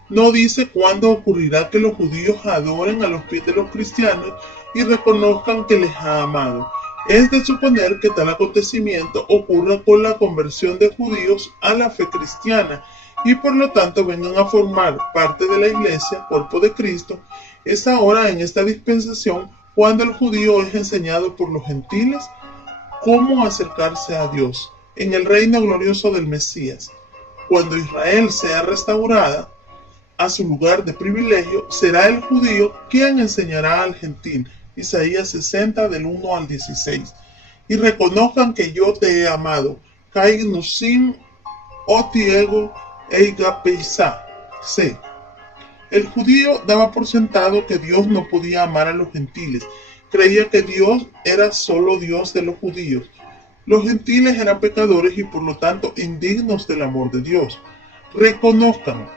no dice cuándo ocurrirá que los judíos adoren a los pies de los cristianos y reconozcan que les ha amado. Es de suponer que tal acontecimiento ocurra con la conversión de judíos a la fe cristiana y por lo tanto vengan a formar parte de la iglesia, cuerpo de Cristo. Es ahora en esta dispensación cuando el judío es enseñado por los gentiles cómo acercarse a Dios en el reino glorioso del Mesías. Cuando Israel sea restaurada a su lugar de privilegio, será el judío quien enseñará al gentil. Isaías 60 del 1 al 16. Y reconozcan que yo te he amado. Kai nusin otiego eiga peisa. C. El judío daba por sentado que Dios no podía amar a los gentiles. Creía que Dios era solo Dios de los judíos. Los gentiles eran pecadores y por lo tanto indignos del amor de Dios. Reconozcan.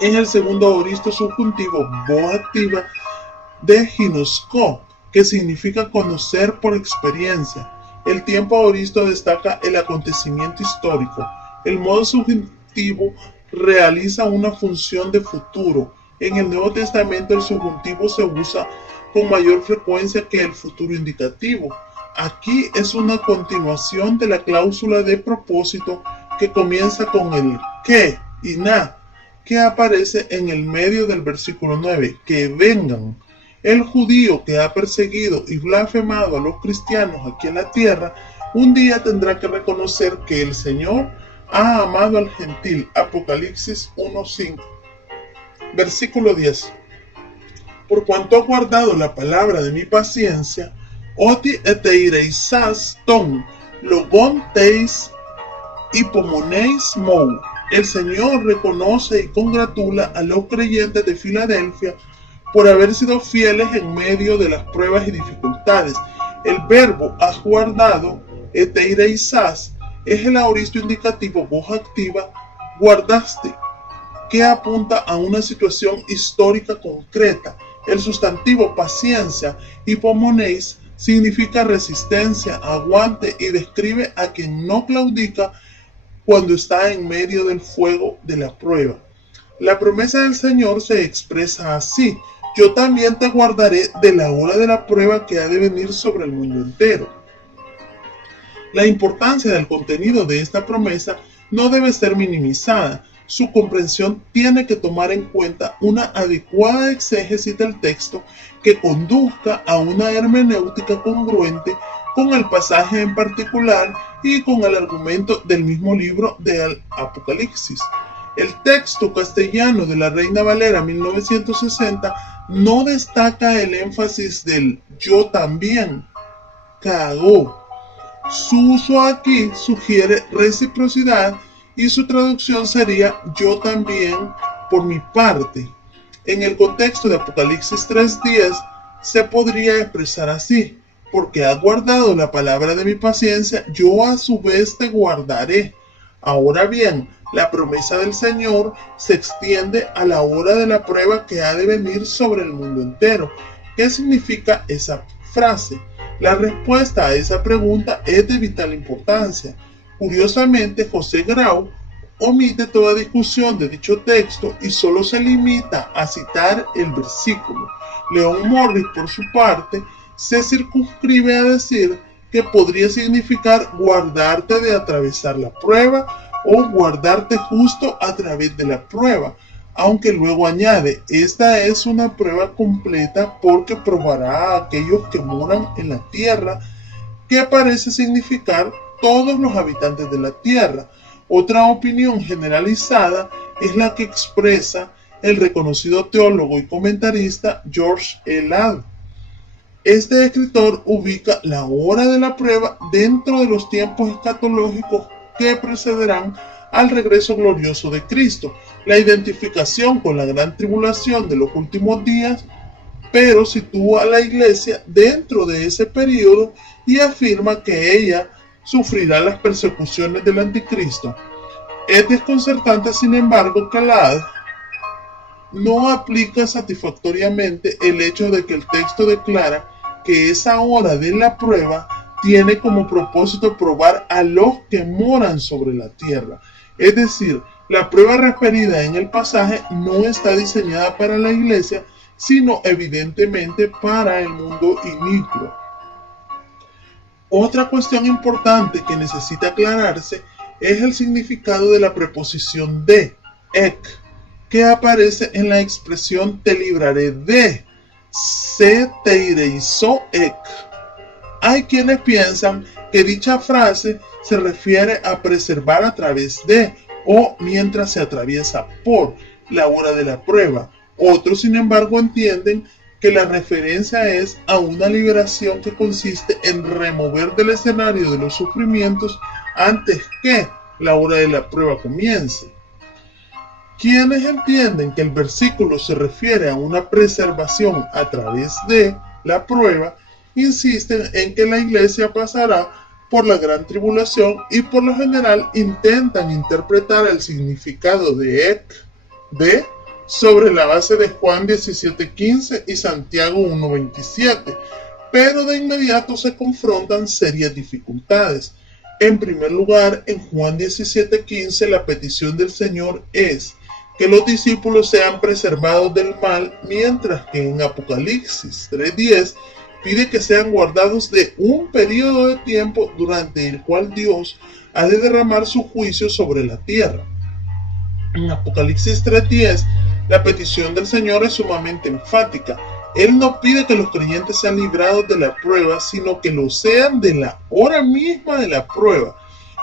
Es el segundo aoristo subjuntivo voz activa de ginosko, que significa conocer por experiencia. El tiempo aoristo destaca el acontecimiento histórico. El modo subjuntivo realiza una función de futuro. En el Nuevo Testamento el subjuntivo se usa con mayor frecuencia que el futuro indicativo. Aquí es una continuación de la cláusula de propósito que comienza con el que y na, que aparece en el medio del versículo 9, que vengan. El judío que ha perseguido y blasfemado a los cristianos aquí en la tierra, un día tendrá que reconocer que el Señor ha amado al gentil. Apocalipsis 1:5. Versículo 10. Por cuanto has guardado la palabra de mi paciencia, oti eteireisas ton, logon teis hipomoneis mou. El Señor reconoce y congratula a los creyentes de Filadelfia por haber sido fieles en medio de las pruebas y dificultades. El verbo has guardado, eteireisas, es el aoristo indicativo voz activa, guardaste, que apunta a una situación histórica concreta. El sustantivo paciencia, hipomoneis, significa resistencia, aguante y describe a quien no claudica cuando está en medio del fuego de la prueba. La promesa del Señor se expresa así: yo también te guardaré de la hora de la prueba que ha de venir sobre el mundo entero. La importancia del contenido de esta promesa no debe ser minimizada. Su comprensión tiene que tomar en cuenta una adecuada exégesis del texto que conduzca a una hermenéutica congruente con el pasaje en particular y con el argumento del mismo libro del Apocalipsis. El texto castellano de la Reina Valera 1960 no destaca el énfasis del yo también, cagó. Su uso aquí sugiere reciprocidad y su traducción sería yo también por mi parte. En el contexto de Apocalipsis 3:10 se podría expresar así: porque has guardado la palabra de mi paciencia, yo a su vez te guardaré. Ahora bien, la promesa del Señor se extiende a la hora de la prueba que ha de venir sobre el mundo entero. ¿Qué significa esa frase? La respuesta a esa pregunta es de vital importancia. Curiosamente, José Grau omite toda discusión de dicho texto y solo se limita a citar el versículo. Leon Morris, por su parte, se circunscribe a decir que podría significar guardarte de atravesar la prueba o guardarte justo a través de la prueba, aunque luego añade: esta es una prueba completa porque probará a aquellos que moran en la tierra, que parece significar todos los habitantes de la tierra. Otra opinión generalizada es la que expresa el reconocido teólogo y comentarista George Elad. Este escritor ubica la hora de la prueba dentro de los tiempos escatológicos que precederán al regreso glorioso de Cristo, la identificación con la gran tribulación de los últimos días, pero sitúa a la iglesia dentro de ese periodo y afirma que ella sufrirá las persecuciones del anticristo. Es desconcertante, sin embargo, que Elad no aplica satisfactoriamente el hecho de que el texto declara que esa hora de la prueba tiene como propósito probar a los que moran sobre la tierra. Es decir, la prueba referida en el pasaje no está diseñada para la iglesia, sino evidentemente para el mundo inicuo. Otra cuestión importante que necesita aclararse es el significado de la preposición de, ek, que aparece en la expresión te libraré de, se teireizó ek. Hay quienes piensan que dicha frase se refiere a preservar a través de o mientras se atraviesa por la hora de la prueba. Otros, sin embargo, entienden que la referencia es a una liberación que consiste en remover del escenario de los sufrimientos antes que la hora de la prueba comience. Quienes entienden que el versículo se refiere a una preservación a través de la prueba, insisten en que la iglesia pasará por la gran tribulación y por lo general intentan interpretar el significado de ek, de, sobre la base de Juan 17:15 y Santiago 1:27, pero de inmediato se confrontan serias dificultades. En primer lugar, en Juan 17:15 la petición del Señor es que los discípulos sean preservados del mal, mientras que en Apocalipsis 3:10 pide que sean guardados de un periodo de tiempo durante el cual Dios ha de derramar su juicio sobre la tierra. En Apocalipsis 3:10 la petición del Señor es sumamente enfática. Él no pide que los creyentes sean librados de la prueba, sino que lo sean de la hora misma de la prueba,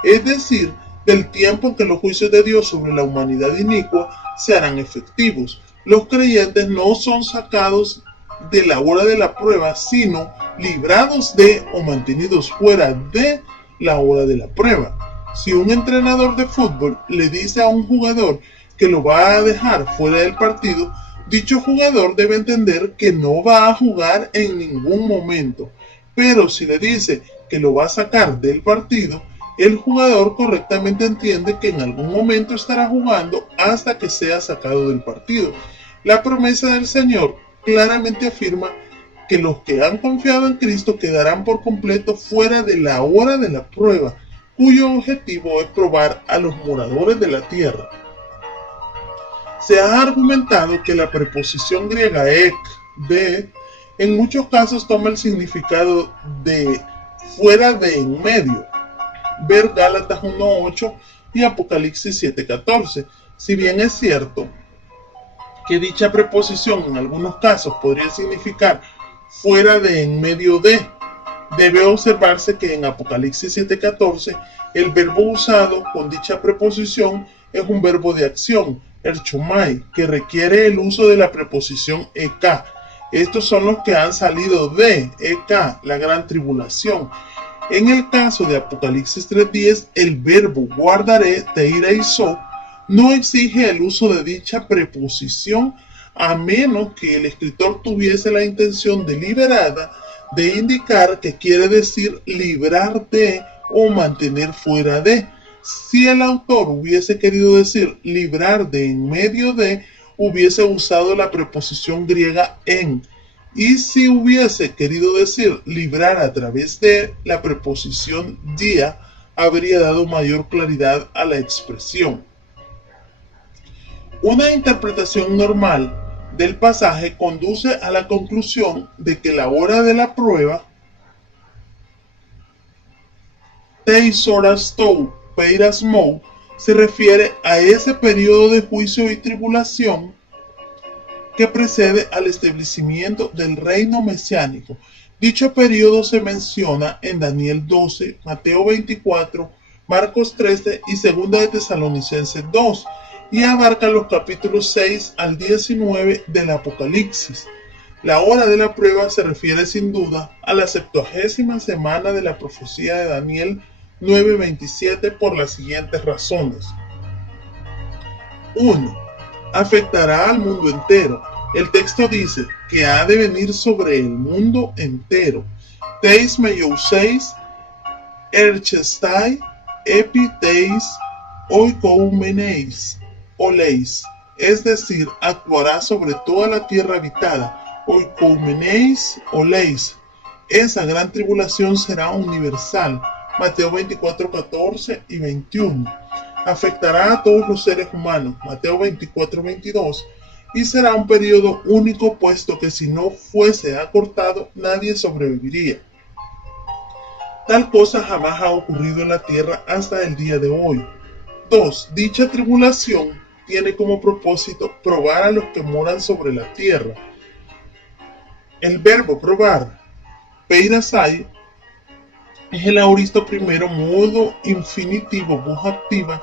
es decir, del tiempo en que los juicios de Dios sobre la humanidad inicua se harán efectivos. Los creyentes no son sacados de la hora de la prueba, sino librados de o mantenidos fuera de la hora de la prueba. Si un entrenador de fútbol le dice a un jugador que lo va a dejar fuera del partido, dicho jugador debe entender que no va a jugar en ningún momento. Pero si le dice que lo va a sacar del partido, el jugador correctamente entiende que en algún momento estará jugando hasta que sea sacado del partido. La promesa del Señor claramente afirma que los que han confiado en Cristo quedarán por completo fuera de la hora de la prueba, cuyo objetivo es probar a los moradores de la tierra. Se ha argumentado que la preposición griega ek, de, en muchos casos toma el significado de fuera de en medio. Ver Gálatas 1:8 y Apocalipsis 7:14. Si bien es cierto que dicha preposición en algunos casos podría significar fuera de en medio de, debe observarse que en Apocalipsis 7:14 el verbo usado con dicha preposición es un verbo de acción, erchomai, que requiere el uso de la preposición ek. Estos son los que han salido de ek, la gran tribulación. En el caso de Apocalipsis 3:10, el verbo guardaré, teireizo, no exige el uso de dicha preposición a menos que el escritor tuviese la intención deliberada de indicar que quiere decir librar de o mantener fuera de. Si el autor hubiese querido decir librar de en medio de, hubiese usado la preposición griega en. Y si hubiese querido decir librar a través de, la preposición dia habría dado mayor claridad a la expresión. Una interpretación normal del pasaje conduce a la conclusión de que la hora de la prueba, teisorastou peirasmou, se refiere a ese periodo de juicio y tribulación que precede al establecimiento del reino mesiánico. Dicho periodo se menciona en Daniel 12, Mateo 24, Marcos 13 y 2 de Tesalonicenses 2, y abarca los capítulos 6 al 19 del Apocalipsis. La hora de la prueba se refiere sin duda a la 70ª semana de la profecía de Daniel 9:27 por las siguientes razones. 1. Afectará al mundo entero. El texto dice que ha de venir sobre el mundo entero. Teis meiouseis erchestai epi teis oikoumeneis oleis, es decir, actuará sobre toda la tierra habitada. Oikoumeneis oleis. Esa gran tribulación será universal. Mateo 24:14 y 21. Afectará a todos los seres humanos. Mateo 24:22. Y será un periodo único, puesto que si no fuese acortado, nadie sobreviviría. Tal cosa jamás ha ocurrido en la tierra hasta el día de hoy. 2. Dicha tribulación tiene como propósito probar a los que moran sobre la tierra. El verbo probar, peirasai, es el aoristo primero modo infinitivo voz activa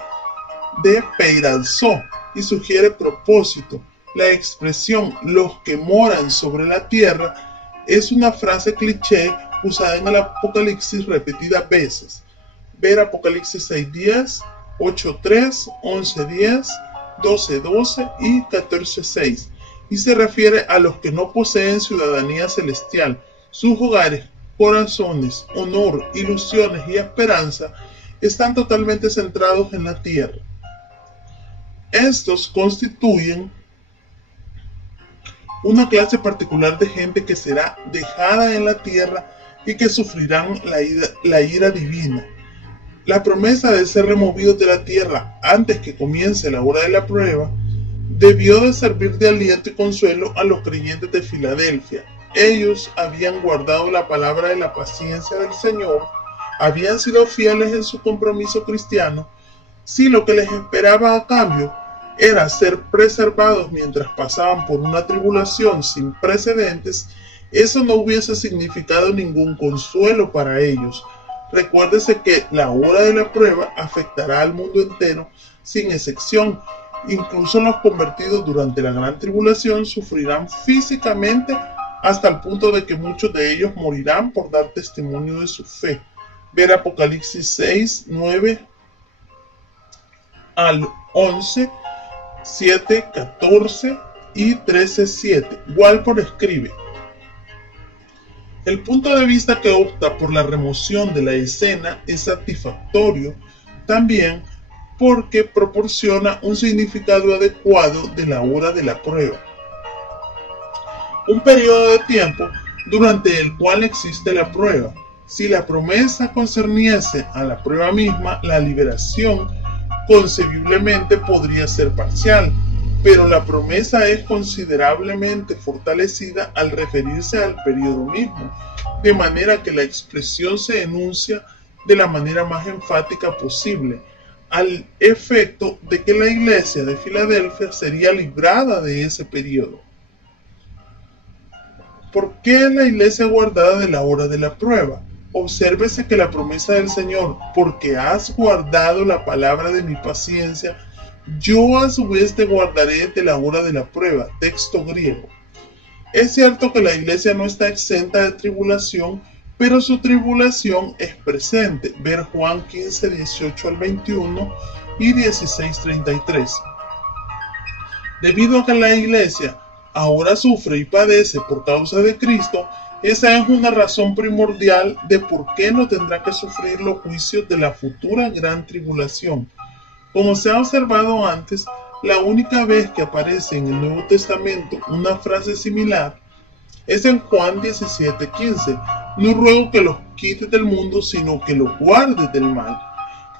de peirazo y sugiere propósito. La expresión los que moran sobre la tierra es una frase cliché usada en el Apocalipsis repetidas veces. Ver Apocalipsis 6:10, 8:3, 11:10, 12:12 y 14:6, y se refiere a los que no poseen ciudadanía celestial. Sus hogares, corazones, honor, ilusiones y esperanza están totalmente centrados en la tierra. Estos constituyen una clase particular de gente que será dejada en la tierra y que sufrirán la ira divina. La promesa de ser removidos de la tierra antes que comience la hora de la prueba debió de servir de aliento y consuelo a los creyentes de Filadelfia. Ellos habían guardado la palabra de la paciencia del Señor, habían sido fieles en su compromiso cristiano. Si lo que les esperaba a cambio era ser preservados mientras pasaban por una tribulación sin precedentes, eso no hubiese significado ningún consuelo para ellos. Recuérdese que la hora de la prueba afectará al mundo entero sin excepción. Incluso los convertidos durante la gran tribulación sufrirán físicamente hasta el punto de que muchos de ellos morirán por dar testimonio de su fe. Ver Apocalipsis 6, 9 al 11, 7, 14 y 13, 7. Walpole escribe: el punto de vista que opta por la remoción de la escena es satisfactorio también porque proporciona un significado adecuado de la hora de la prueba. Un periodo de tiempo durante el cual existe la prueba. Si la promesa concerniese a la prueba misma, la liberación concebiblemente podría ser parcial, pero la promesa es considerablemente fortalecida al referirse al periodo mismo, de manera que la expresión se enuncia de la manera más enfática posible, al efecto de que la iglesia de Filadelfia sería librada de ese periodo. ¿Por qué la iglesia guardada de la hora de la prueba? Obsérvese que la promesa del Señor, porque has guardado la palabra de mi paciencia, yo a su vez te guardaré de la hora de la prueba. Texto griego. Es cierto que la iglesia no está exenta de tribulación, pero su tribulación es presente. Ver Juan 15, 18 al 21 y 16, 33. Debido a que la iglesia ahora sufre y padece por causa de Cristo, esa es una razón primordial de por qué no tendrá que sufrir los juicios de la futura gran tribulación. Como se ha observado antes, la única vez que aparece en el Nuevo Testamento una frase similar es en Juan 17:15. No ruego que los quites del mundo, sino que los guardes del mal.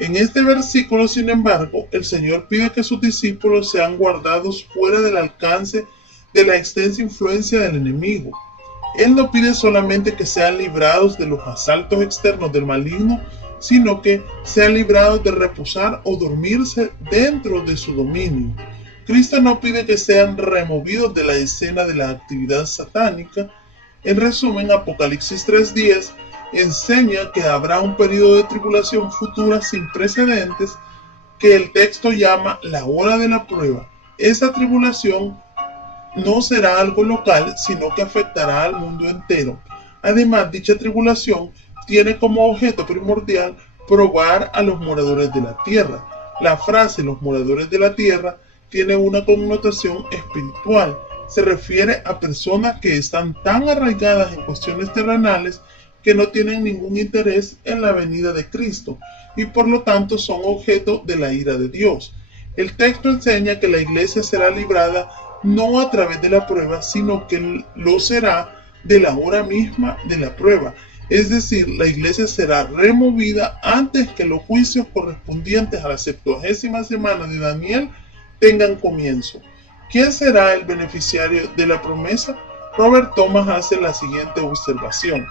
En este versículo, sin embargo, el Señor pide que sus discípulos sean guardados fuera del alcance de la extensa influencia del enemigo. Él no pide solamente que sean librados de los asaltos externos del maligno, sino que sean librados de reposar o dormirse dentro de su dominio. Cristo no pide que sean removidos de la escena de la actividad satánica. En resumen, Apocalipsis 3:10 enseña que habrá un periodo de tribulación futura sin precedentes que el texto llama la hora de la prueba. Esa tribulación no será algo local, sino que afectará al mundo entero. Además, dicha tribulación tiene como objeto primordial probar a los moradores de la tierra. La frase "los moradores de la tierra" tiene una connotación espiritual. Se refiere a personas que están tan arraigadas en cuestiones terrenales que no tienen ningún interés en la venida de Cristo y por lo tanto son objeto de la ira de Dios. El texto enseña que la iglesia será librada no a través de la prueba, sino que lo será de la hora misma de la prueba. Es decir, la iglesia será removida antes que los juicios correspondientes a la 70ª semana de Daniel tengan comienzo. ¿Quién será el beneficiario de la promesa? Robert Thomas hace la siguiente observación.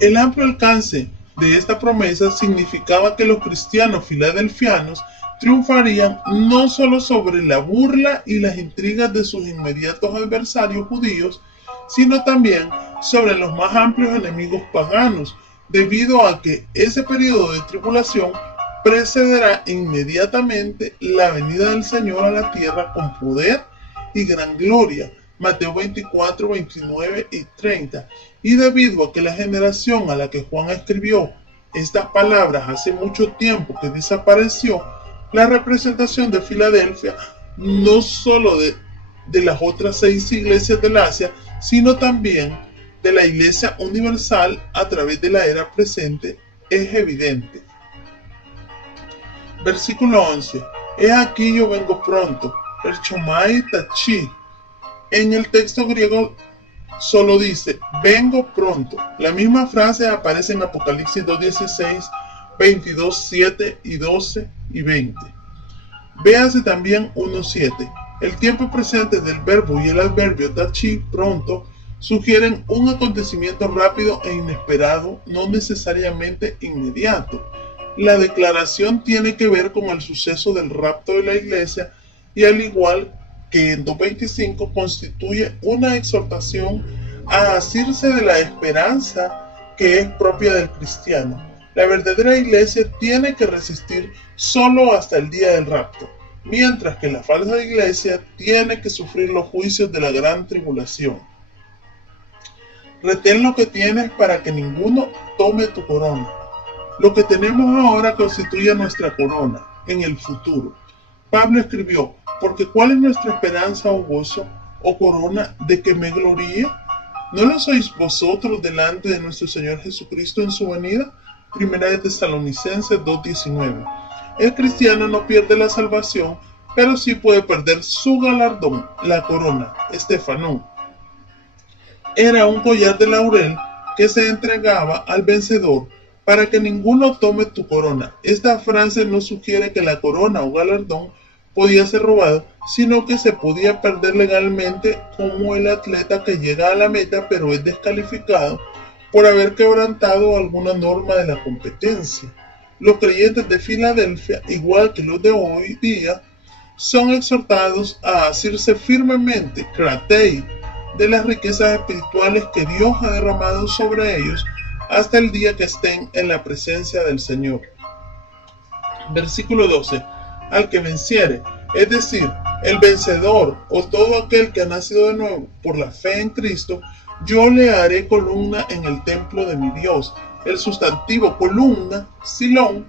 El amplio alcance de esta promesa significaba que los cristianos filadelfianos triunfarían no solo sobre la burla y las intrigas de sus inmediatos adversarios judíos, sino también sobre los más amplios enemigos paganos, debido a que ese periodo de tribulación precederá inmediatamente la venida del Señor a la tierra con poder y gran gloria. Mateo 24, 29 y 30. Y debido a que la generación a la que Juan escribió estas palabras hace mucho tiempo que desapareció, la representación de Filadelfia, no solo de las otras 6 iglesias del Asia, sino también de la Iglesia Universal a través de la era presente, es evidente. Versículo 11. He aquí yo vengo pronto. Erchomai tachi. En el texto griego solo dice vengo pronto. La misma frase aparece en Apocalipsis 2:16, 22, 7 y 12 y 20. Véase también 1:7. El tiempo presente del verbo y el adverbio tachi, pronto, sugieren un acontecimiento rápido e inesperado, no necesariamente inmediato. La declaración tiene que ver con el suceso del rapto de la iglesia y al igual que en 2.25 constituye una exhortación a asirse de la esperanza que es propia del cristiano. La verdadera iglesia tiene que resistir solo hasta el día del rapto, mientras que la falsa iglesia tiene que sufrir los juicios de la gran tribulación. Retén lo que tienes para que ninguno tome tu corona. Lo que tenemos ahora constituye nuestra corona en el futuro. Pablo escribió, porque ¿cuál es nuestra esperanza o gozo o corona de que me gloríe? ¿No lo sois vosotros delante de nuestro Señor Jesucristo en su venida? Primera de Tesalonicenses 2:19. El cristiano no pierde la salvación, pero sí puede perder su galardón, la corona, Estefanón. Era un collar de laurel que se entregaba al vencedor para que ninguno tome tu corona. Esta frase no sugiere que la corona o galardón podía ser robado, sino que se podía perder legalmente, como el atleta que llega a la meta pero es descalificado por haber quebrantado alguna norma de la competencia. Los creyentes de Filadelfia, igual que los de hoy día, son exhortados a asirse firmemente, kratei, de las riquezas espirituales que Dios ha derramado sobre ellos hasta el día que estén en la presencia del Señor. Versículo 12. Al que venciere, es decir, el vencedor o todo aquel que ha nacido de nuevo por la fe en Cristo, yo le haré columna en el templo de mi Dios. El sustantivo columna, silón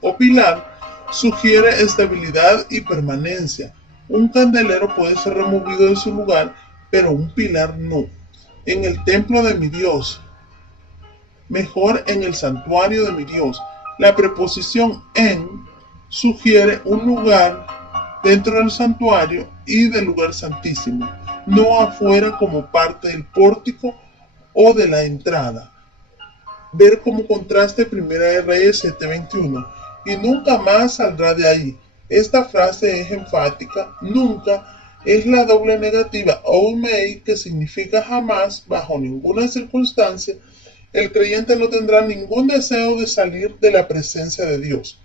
o pilar, sugiere estabilidad y permanencia. Un candelero puede ser removido de su lugar, pero un pilar no. En el templo de mi Dios, mejor en el santuario de mi Dios. La preposición en sugiere un lugar dentro del santuario y del lugar santísimo, no afuera como parte del pórtico o de la entrada. Ver como contraste Primera de Reyes 7:21, y nunca más saldrá de ahí. Esta frase es enfática, nunca es la doble negativa oumei, que significa jamás, bajo ninguna circunstancia. El creyente no tendrá ningún deseo de salir de la presencia de Dios,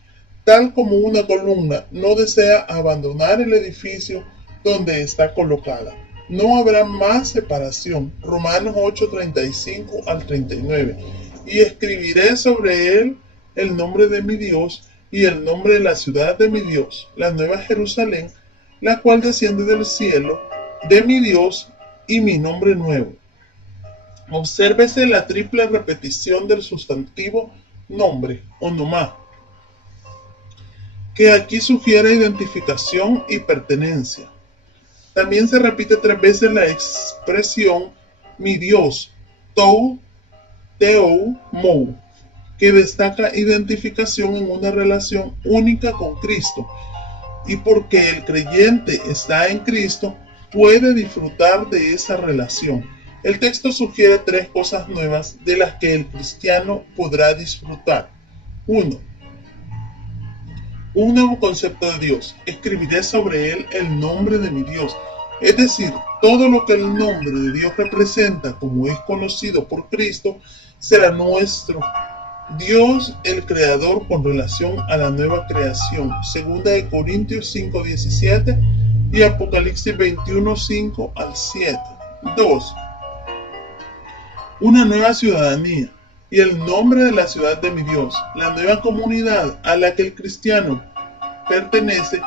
tal como una columna no desea abandonar el edificio donde está colocada. No habrá más separación. Romanos 8:35 al 39. Y escribiré sobre él el nombre de mi Dios y el nombre de la ciudad de mi Dios, la nueva Jerusalén, la cual desciende del cielo, de mi Dios, y mi nombre nuevo. Obsérvese la triple repetición del sustantivo nombre, onomá, que aquí sugiere identificación y pertenencia. También se repite 3 veces la expresión mi Dios, tou, teu, mou, que destaca identificación en una relación única con Cristo. Y porque el creyente está en Cristo, puede disfrutar de esa relación. El texto sugiere 3 cosas nuevas de las que el cristiano podrá disfrutar. 1. Un nuevo concepto de Dios. Escribiré sobre él el nombre de mi Dios. Es decir, todo lo que el nombre de Dios representa, como es conocido por Cristo, será nuestro. Dios, el Creador, con relación a la nueva creación. 2 Corintios 5:17 y Apocalipsis 21:5 al 7. 2. Una nueva ciudadanía y el nombre de la ciudad de mi Dios. La nueva comunidad a la que el cristiano pertenece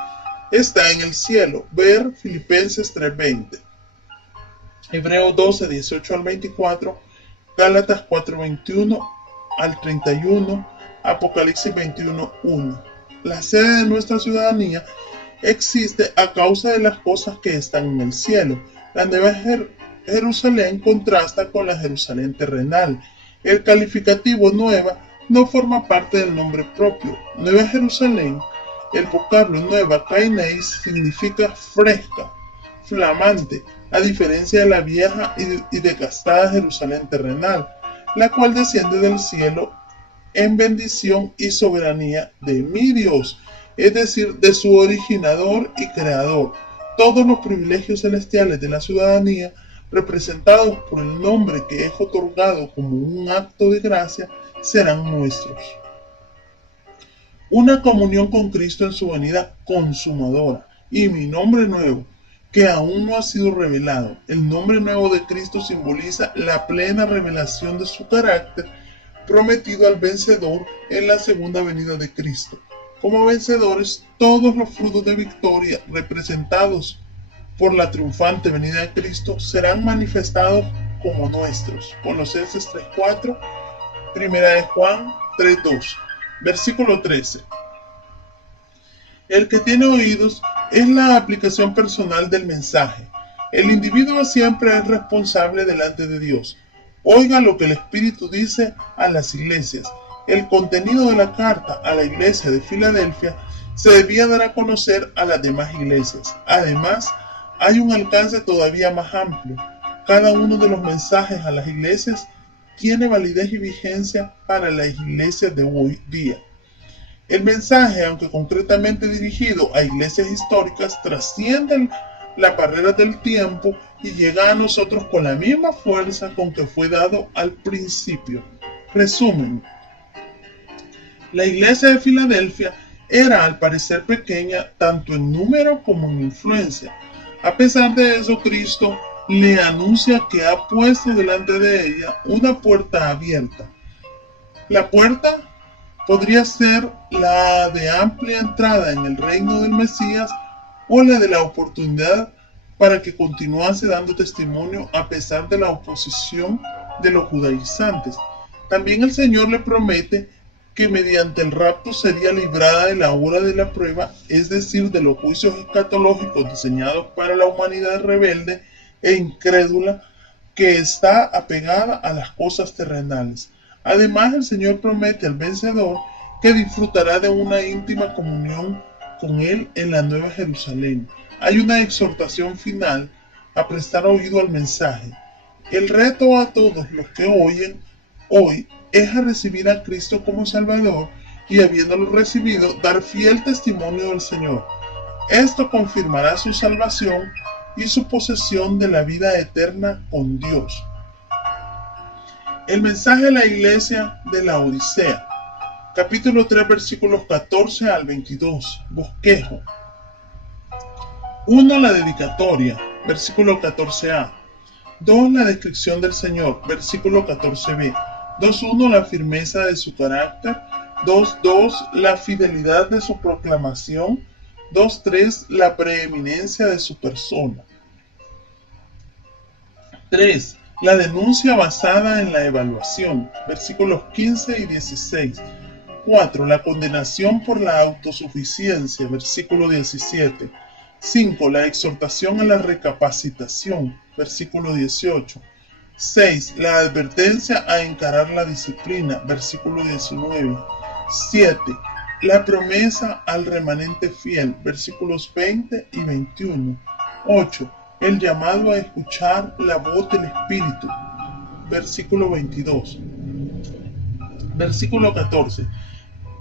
está en el cielo. Ver Filipenses 3:20. Hebreos 12:18 al 24. Gálatas 4:21 al 31, Apocalipsis 21:1. La sede de nuestra ciudadanía existe a causa de las cosas que están en el cielo. La nueva Jerusalén contrasta con la Jerusalén terrenal. El calificativo nueva no forma parte del nombre propio. Nueva Jerusalén, el vocablo nueva, kaineis, significa fresca, flamante, a diferencia de la vieja y desgastada Jerusalén terrenal, la cual desciende del cielo en bendición y soberanía de mi Dios, es decir, de su originador y creador. Todos los privilegios celestiales de la ciudadanía, representados por el nombre que es otorgado como un acto de gracia, serán nuestros. una comunión con Cristo en su venida consumadora, y mi nombre nuevo, que aún no ha sido revelado. El nombre nuevo de Cristo simboliza la plena revelación de su carácter prometido al vencedor en la segunda venida de Cristo. Como vencedores, todos los frutos de victoria representados por la triunfante venida de Cristo serán manifestados como nuestros. Colosenses 3:4, Primera de Juan 3:2. Versículo 13. El que tiene oídos es la aplicación personal del mensaje. El individuo siempre es responsable delante de Dios. Oiga lo que el Espíritu dice a las iglesias. El contenido de la carta a la iglesia de Filadelfia se debía dar a conocer a las demás iglesias. Además, hay un alcance todavía más amplio. Cada uno de los mensajes a las iglesias tiene validez y vigencia para las iglesias de hoy día. El mensaje, aunque concretamente dirigido a iglesias históricas, trasciende las barreras del tiempo y llega a nosotros con la misma fuerza con que fue dado al principio. Resumen: la iglesia de Filadelfia era al parecer pequeña tanto en número como en influencia. A pesar de eso, Cristo le anuncia que ha puesto delante de ella una puerta abierta. La puerta podría ser la de amplia entrada en el reino del Mesías o la de la oportunidad para que continuase dando testimonio a pesar de la oposición de los judaizantes. También el Señor le promete que mediante el rapto sería librada de la hora de la prueba, es decir, de los juicios escatológicos diseñados para la humanidad rebelde e incrédula que está apegada a las cosas terrenales. Además, el Señor promete al vencedor que disfrutará de una íntima comunión con Él en la Nueva Jerusalén. Hay una exhortación final a prestar oído al mensaje. El reto a todos los que oyen hoy es a recibir a Cristo como Salvador y, habiéndolo recibido, dar fiel testimonio del Señor. Esto confirmará su salvación y su posesión de la vida eterna con Dios. El mensaje a la iglesia de la Odisea. Capítulo 3, versículos 14 al 22. Bosquejo. 1. La dedicatoria. Versículo 14a. 2. La descripción del Señor. Versículo 14b. 2.1. La firmeza de su carácter. 2.2. La fidelidad de su proclamación. 2.3. La preeminencia de su persona. 3. La denuncia basada en la evaluación. Versículos 15 y 16. 4. La condenación por la autosuficiencia. Versículo 17. 5. La exhortación a la recapacitación. Versículo 18. 6. La advertencia a encarar la disciplina. Versículo 19. 7. La promesa al remanente fiel. Versículos 20 y 21. 8. El llamado a escuchar la voz del Espíritu. Versículo 22. Versículo 14.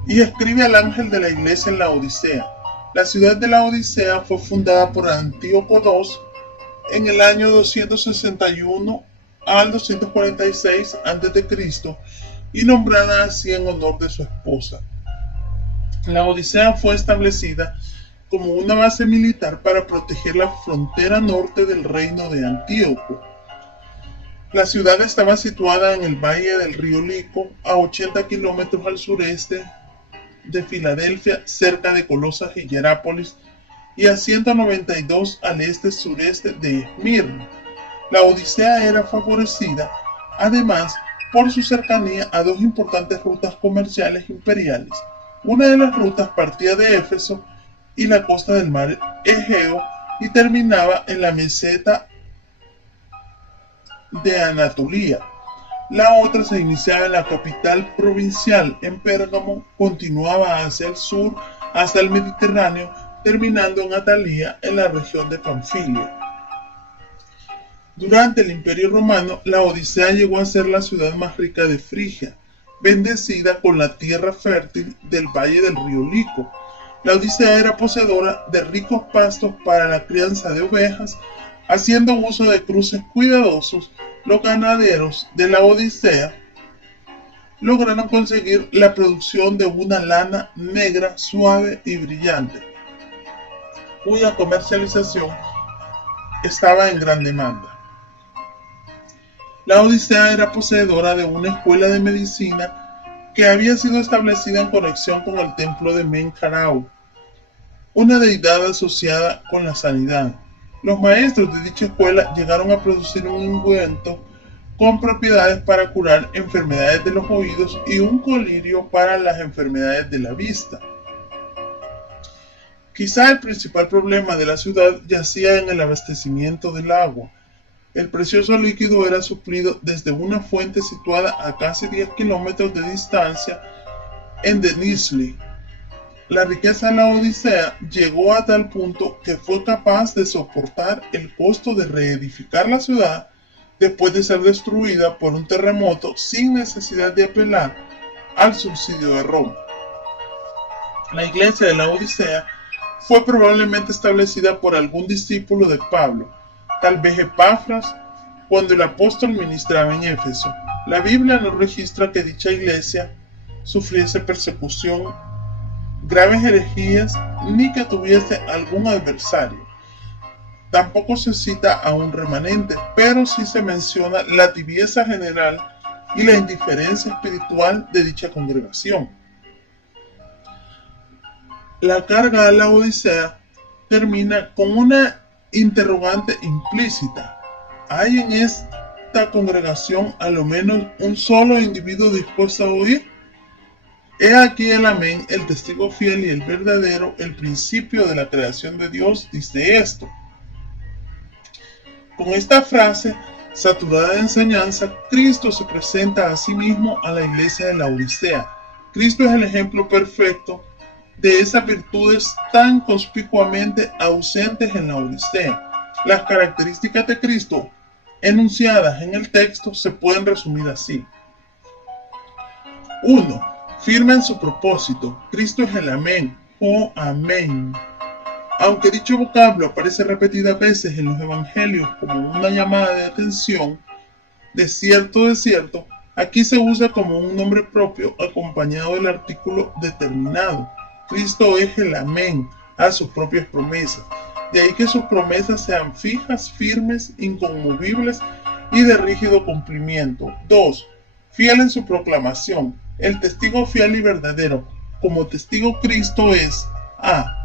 Y escribe al ángel de la iglesia en la Odisea. La ciudad de la Odisea fue fundada por Antíoco II en el año 261 al 246 a.C. y nombrada así en honor de su esposa. La Odisea fue establecida como una base militar para proteger la frontera norte del reino de Antíoco. La ciudad estaba situada en el valle del río Lico, a 80 kilómetros al sureste de Filadelfia, cerca de Colosas y Hierápolis, y a 192 al este-sureste de Esmirna. La Odisea era favorecida, además, por su cercanía a dos importantes rutas comerciales imperiales. Una de las rutas partía de Éfeso y la costa del mar Egeo y terminaba en la meseta de Anatolia. La otra se iniciaba en la capital provincial, en Pérgamo, continuaba hacia el sur hasta el Mediterráneo, terminando en Atalia, en la región de Panfilia. Durante el Imperio Romano, la Odisea llegó a ser la ciudad más rica de Frigia, bendecida con la tierra fértil del valle del río Lico. La Odisea era poseedora de ricos pastos para la crianza de ovejas, haciendo uso de cruces cuidadosos. Los ganaderos de la Odisea lograron conseguir la producción de una lana negra, suave y brillante, cuya comercialización estaba en gran demanda. La Odisea era poseedora de una escuela de medicina que había sido establecida en conexión con el templo de Men-Kau, una deidad asociada con la sanidad. Los maestros de dicha escuela llegaron a producir un ungüento con propiedades para curar enfermedades de los oídos y un colirio para las enfermedades de la vista. Quizá el principal problema de la ciudad yacía en el abastecimiento del agua. El precioso líquido era suplido desde una fuente situada a casi 10 kilómetros de distancia en Denizli. La riqueza de la Odisea llegó a tal punto que fue capaz de soportar el costo de reedificar la ciudad después de ser destruida por un terremoto sin necesidad de apelar al subsidio de Roma. La iglesia de la Odisea fue probablemente establecida por algún discípulo de Pablo, tal vez Epafras, cuando el apóstol ministraba en Éfeso. La Biblia no registra que dicha iglesia sufriese persecución, graves herejías, ni que tuviese algún adversario. Tampoco se cita a un remanente, pero sí se menciona la tibieza general y la indiferencia espiritual de dicha congregación. La carga a la Odisea termina con una interrogante implícita. ¿Hay en esta congregación a lo menos un solo individuo dispuesto a oír? He aquí el amén, el testigo fiel y el verdadero, el principio de la creación de Dios, dice esto. Con esta frase, saturada de enseñanza, Cristo se presenta a sí mismo a la iglesia de la Odisea. Cristo es el ejemplo perfecto de esas virtudes tan conspicuamente ausentes en la Odisea. Las características de Cristo enunciadas en el texto se pueden resumir así. 1. Firme en su propósito. Cristo es el amén o amén. Aunque dicho vocablo aparece repetidas veces en los evangelios como una llamada de atención, de cierto, aquí se usa como un nombre propio acompañado del artículo determinado. Cristo es el amén a sus propias promesas. De ahí que sus promesas sean fijas, firmes, inconmovibles y de rígido cumplimiento. 2. Fiel en su proclamación. El testigo fiel y verdadero. Como testigo, Cristo es A.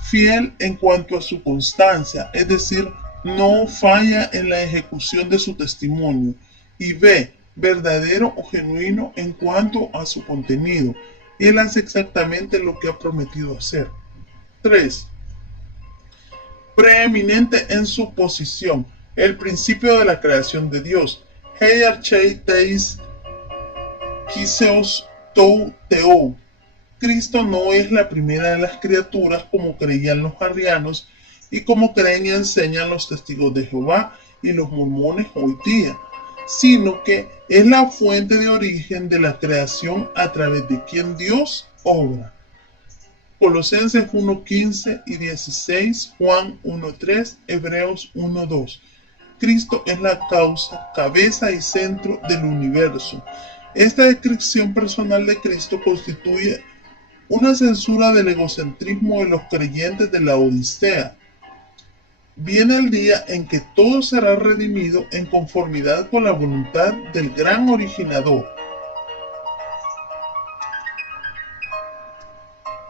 Fiel en cuanto a su constancia, es decir, no falla en la ejecución de su testimonio. Y B. Verdadero o genuino en cuanto a su contenido. Él hace exactamente lo que ha prometido hacer. 3. Preeminente en su posición, el principio de la creación de Dios. Hei archei teis kiseos tou teo. Cristo no es la primera de las criaturas como creían los arrianos y como creen y enseñan los testigos de Jehová y los mormones hoy día, sino que es la fuente de origen de la creación a través de quien Dios obra. Colosenses 1:15 y 16, Juan 1:3, Hebreos 1:2. Cristo es la causa, cabeza y centro del universo. Esta descripción personal de Cristo constituye una censura del egocentrismo de los creyentes de la Odisea. Viene el día en que todo será redimido en conformidad con la voluntad del gran originador.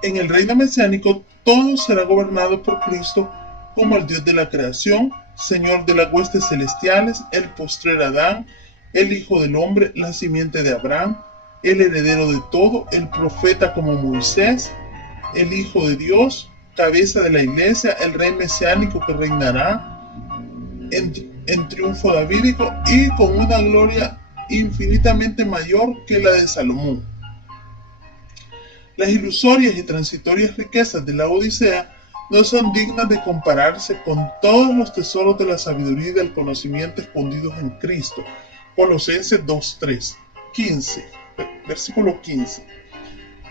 En el reino mesiánico todo será gobernado por Cristo como el Dios de la creación, Señor de las huestes celestiales, el postrer Adán, el Hijo del Hombre, la simiente de Abraham, el heredero de todo, el profeta como Moisés, el Hijo de Dios, cabeza de la iglesia, el rey mesiánico que reinará en triunfo davídico y con una gloria infinitamente mayor que la de Salomón. Las ilusorias y transitorias riquezas de la Odisea no son dignas de compararse con todos los tesoros de la sabiduría y del conocimiento escondidos en Cristo. Colosenses 2:3, 15, versículo 15.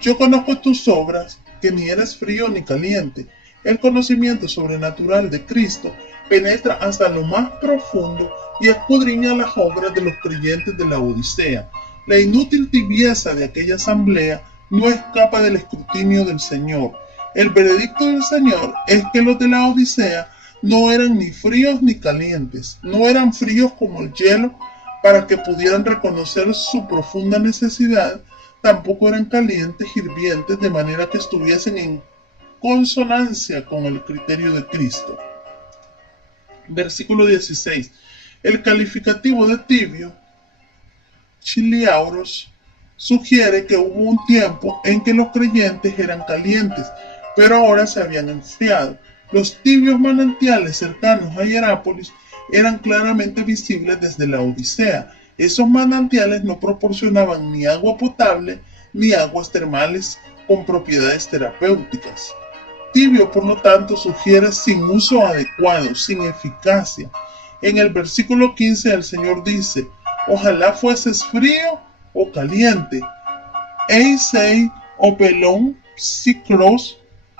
Yo conozco tus obras, que ni eres frío ni caliente. El conocimiento sobrenatural de Cristo penetra hasta lo más profundo y escudriña las obras de los creyentes de la Odisea. La inútil tibieza de aquella asamblea no escapa del escrutinio del Señor. El veredicto del Señor es que los de la Odisea no eran ni fríos ni calientes, no eran fríos como el hielo para que pudieran reconocer su profunda necesidad, tampoco eran calientes hirvientes de manera que estuviesen en consonancia con el criterio de Cristo. Versículo 16. El calificativo de tibio, chiliauros, sugiere que hubo un tiempo en que los creyentes eran calientes, pero ahora se habían enfriado. Los tibios manantiales cercanos a Hierápolis eran claramente visibles desde la Odisea. Esos manantiales no proporcionaban ni agua potable ni aguas termales con propiedades terapéuticas. Tibio, por lo tanto, sugiere sin uso adecuado, sin eficacia. En el versículo 15 el Señor dice: ojalá fueses frío o caliente. Eisei o pelón psicros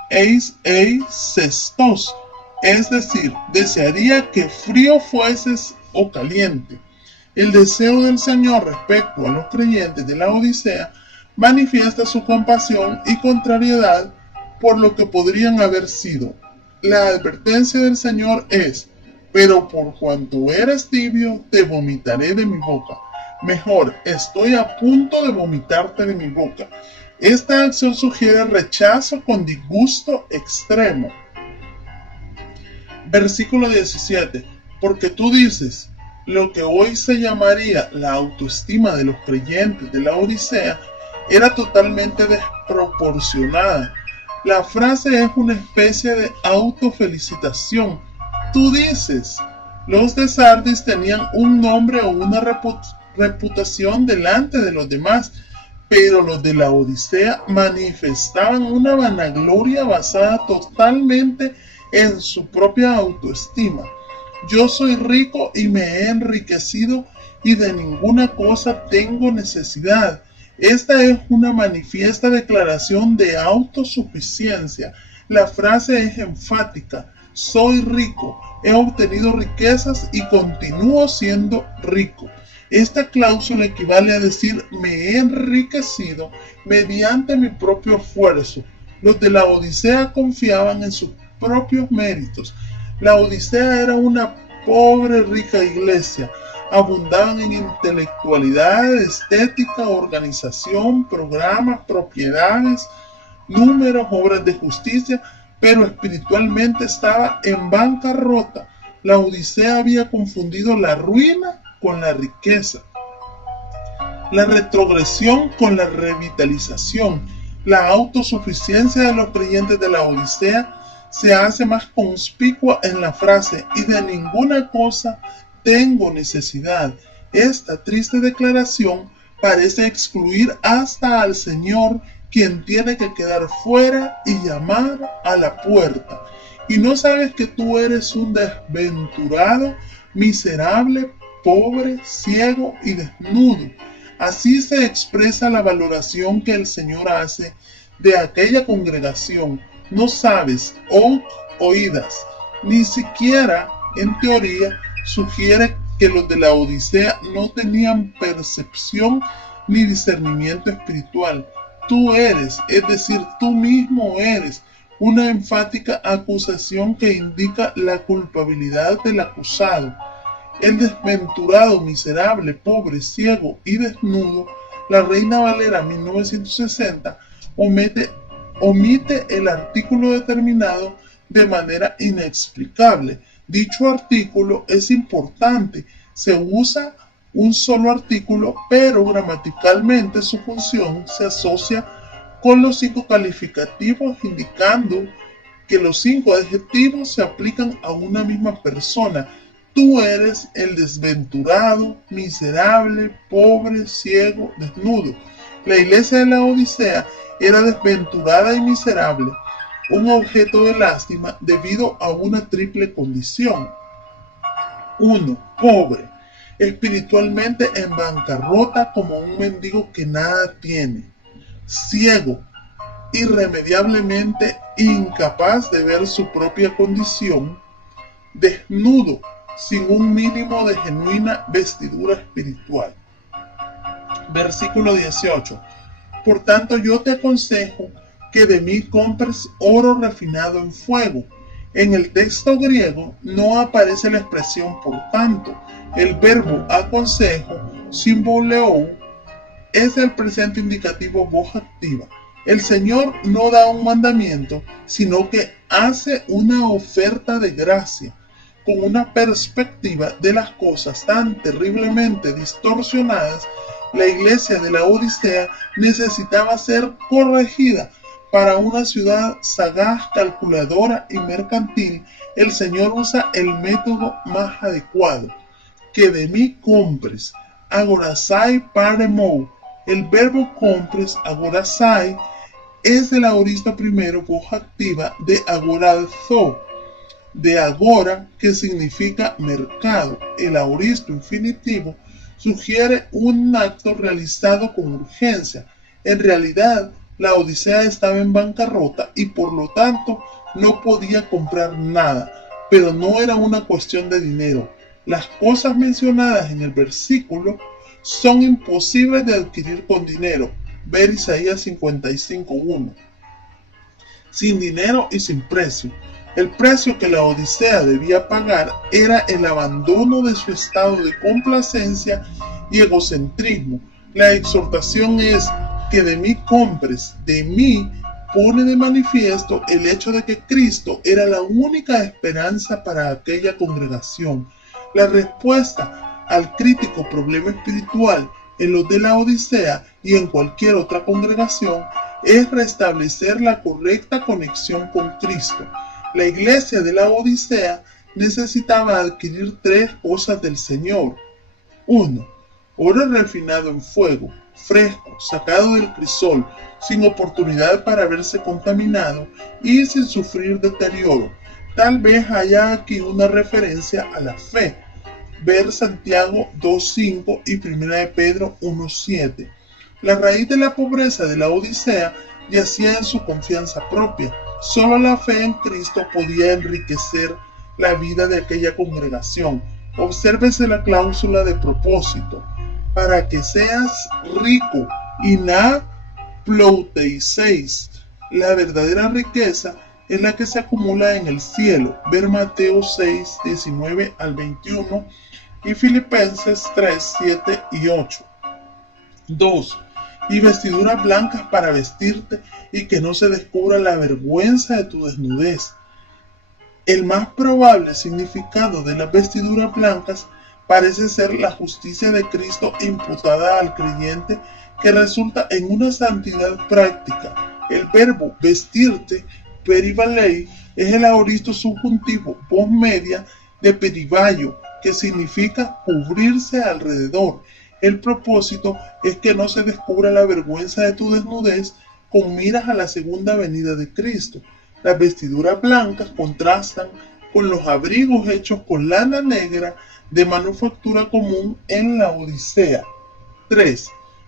eis ei cestos. Es decir, desearía que frío fueses o caliente. El deseo del Señor respecto a los creyentes de la Odisea manifiesta su compasión y contrariedad por lo que podrían haber sido. La advertencia del Señor es: pero por cuanto eres tibio, te vomitaré de mi boca. Mejor, estoy a punto de vomitarte de mi boca. Esta acción sugiere rechazo con disgusto extremo. Versículo 17. Porque tú dices, lo que hoy se llamaría la autoestima de los creyentes de la Odisea era totalmente desproporcionada. La frase es una especie de autofelicitación. Tú dices, los de Sardis tenían un nombre o una reputación delante de los demás, pero los de la Odisea manifestaban una vanagloria basada totalmente en su propia autoestima. Yo soy rico y me he enriquecido y de ninguna cosa tengo necesidad. Esta es una manifiesta declaración de autosuficiencia. La frase es enfática. Soy rico, he obtenido riquezas y continúo siendo rico. Esta cláusula equivale a decir me he enriquecido mediante mi propio esfuerzo. Los de la Odisea confiaban en sus propios méritos. La Odisea era una pobre rica iglesia. Abundaban en intelectualidad, estética, organización, programas, propiedades, números, obras de justicia, pero espiritualmente estaba en bancarrota. La Odisea había confundido la ruina con la riqueza, la retrogresión con la revitalización. La autosuficiencia de los creyentes de la Odisea se hace más conspicua en la frase y de ninguna cosa tengo necesidad. Esta triste declaración parece excluir hasta al Señor, quien tiene que quedar fuera y llamar a la puerta. ¿Y no sabes que tú eres un desventurado, miserable, pobre, ciego y desnudo? Así se expresa la valoración que el Señor hace de aquella congregación. No sabes, oídas, ni siquiera en teoría sugiere que los de la Odisea no tenían percepción ni discernimiento espiritual. Tú eres, es decir, tú mismo eres, una enfática acusación que indica la culpabilidad del acusado. El desventurado, miserable, pobre, ciego y desnudo, la Reina Valera 1960 omite el artículo determinado de manera inexplicable. Dicho artículo es importante, se usa un solo artículo, pero gramaticalmente su función se asocia con los 5 calificativos, indicando que los 5 adjetivos se aplican a una misma persona. Tú eres el desventurado, miserable, pobre, ciego, desnudo. La iglesia de la Odisea era desventurada y miserable, un objeto de lástima debido a una triple condición. 1. Pobre, espiritualmente en bancarrota como un mendigo que nada tiene. Ciego, irremediablemente incapaz de ver su propia condición. Desnudo, sin un mínimo de genuina vestidura espiritual. Versículo 18. Por tanto, yo te aconsejo que de mí compres oro refinado en fuego. En el texto griego no aparece la expresión por tanto. El verbo aconsejo, simboleo, es el presente indicativo voz activa. El Señor no da un mandamiento, sino que hace una oferta de gracia, con una perspectiva de las cosas tan terriblemente distorsionadas. La iglesia de la Odisea necesitaba ser corregida. Para una ciudad sagaz, calculadora y mercantil, el Señor usa el método más adecuado. Que de mí compres, agorasai paremou. El verbo compres, agorasai, es el aorista primero, voz activa de agorazo, de agora, que significa mercado. El aoristo infinitivo sugiere un acto realizado con urgencia. En realidad, la Odisea estaba en bancarrota y por lo tanto no podía comprar nada, pero no era una cuestión de dinero. Las cosas mencionadas en el versículo son imposibles de adquirir con dinero. Ver Isaías 55:1. Sin dinero y sin precio. El precio que la Odisea debía pagar era el abandono de su estado de complacencia y egocentrismo. La exhortación es que de mí compres. De mí pone de manifiesto el hecho de que Cristo era la única esperanza para aquella congregación. La respuesta al crítico problema espiritual en los de la Odisea y en cualquier otra congregación es restablecer la correcta conexión con Cristo. La iglesia de la Odisea necesitaba adquirir tres cosas del Señor. 1. Oro refinado en fuego, fresco, sacado del crisol, sin oportunidad para verse contaminado y sin sufrir deterioro. Tal vez haya aquí una referencia a la fe. Ver Santiago 2:5 y 1 de Pedro 1:7. La raíz de la pobreza de la Odisea yacía en su confianza propia. Solo la fe en Cristo podía enriquecer la vida de aquella congregación. Obsérvese la cláusula de propósito. Para que seas rico y na plouteiseis. La verdadera riqueza es la que se acumula en el cielo. Ver Mateo 6:19 al 21 y Filipenses 3:7 y 8. 2. Y vestiduras blancas para vestirte y que no se descubra la vergüenza de tu desnudez. El más probable significado de las vestiduras blancas parece ser la justicia de Cristo imputada al creyente, que resulta en una santidad práctica. El verbo vestirte, perivalei, es el aoristo subjuntivo voz media de perivallo, que significa cubrirse alrededor. El propósito es que no se descubra la vergüenza de tu desnudez con miras a la segunda venida de Cristo. Las vestiduras blancas contrastan con los abrigos hechos con lana negra de manufactura común en la Odisea. 3.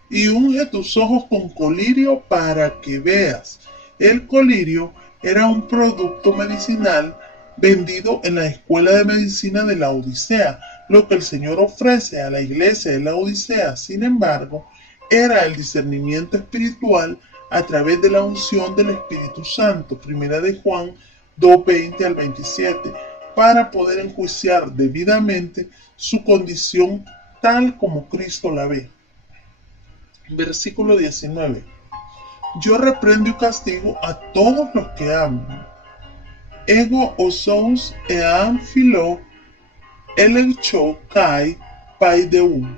Y unge tus ojos con colirio para que veas. El colirio era un producto medicinal vendido en la escuela de medicina de la Odisea. Lo que el Señor ofrece a la iglesia de la Odisea, sin embargo, era el discernimiento espiritual a través de la unción del Espíritu Santo, 1 de Juan 2:20 al 27, para poder enjuiciar debidamente su condición tal como Cristo la ve. Versículo 19. Yo reprendo y castigo a todos los que aman. Ego osons ean philo eleccho kai paideum.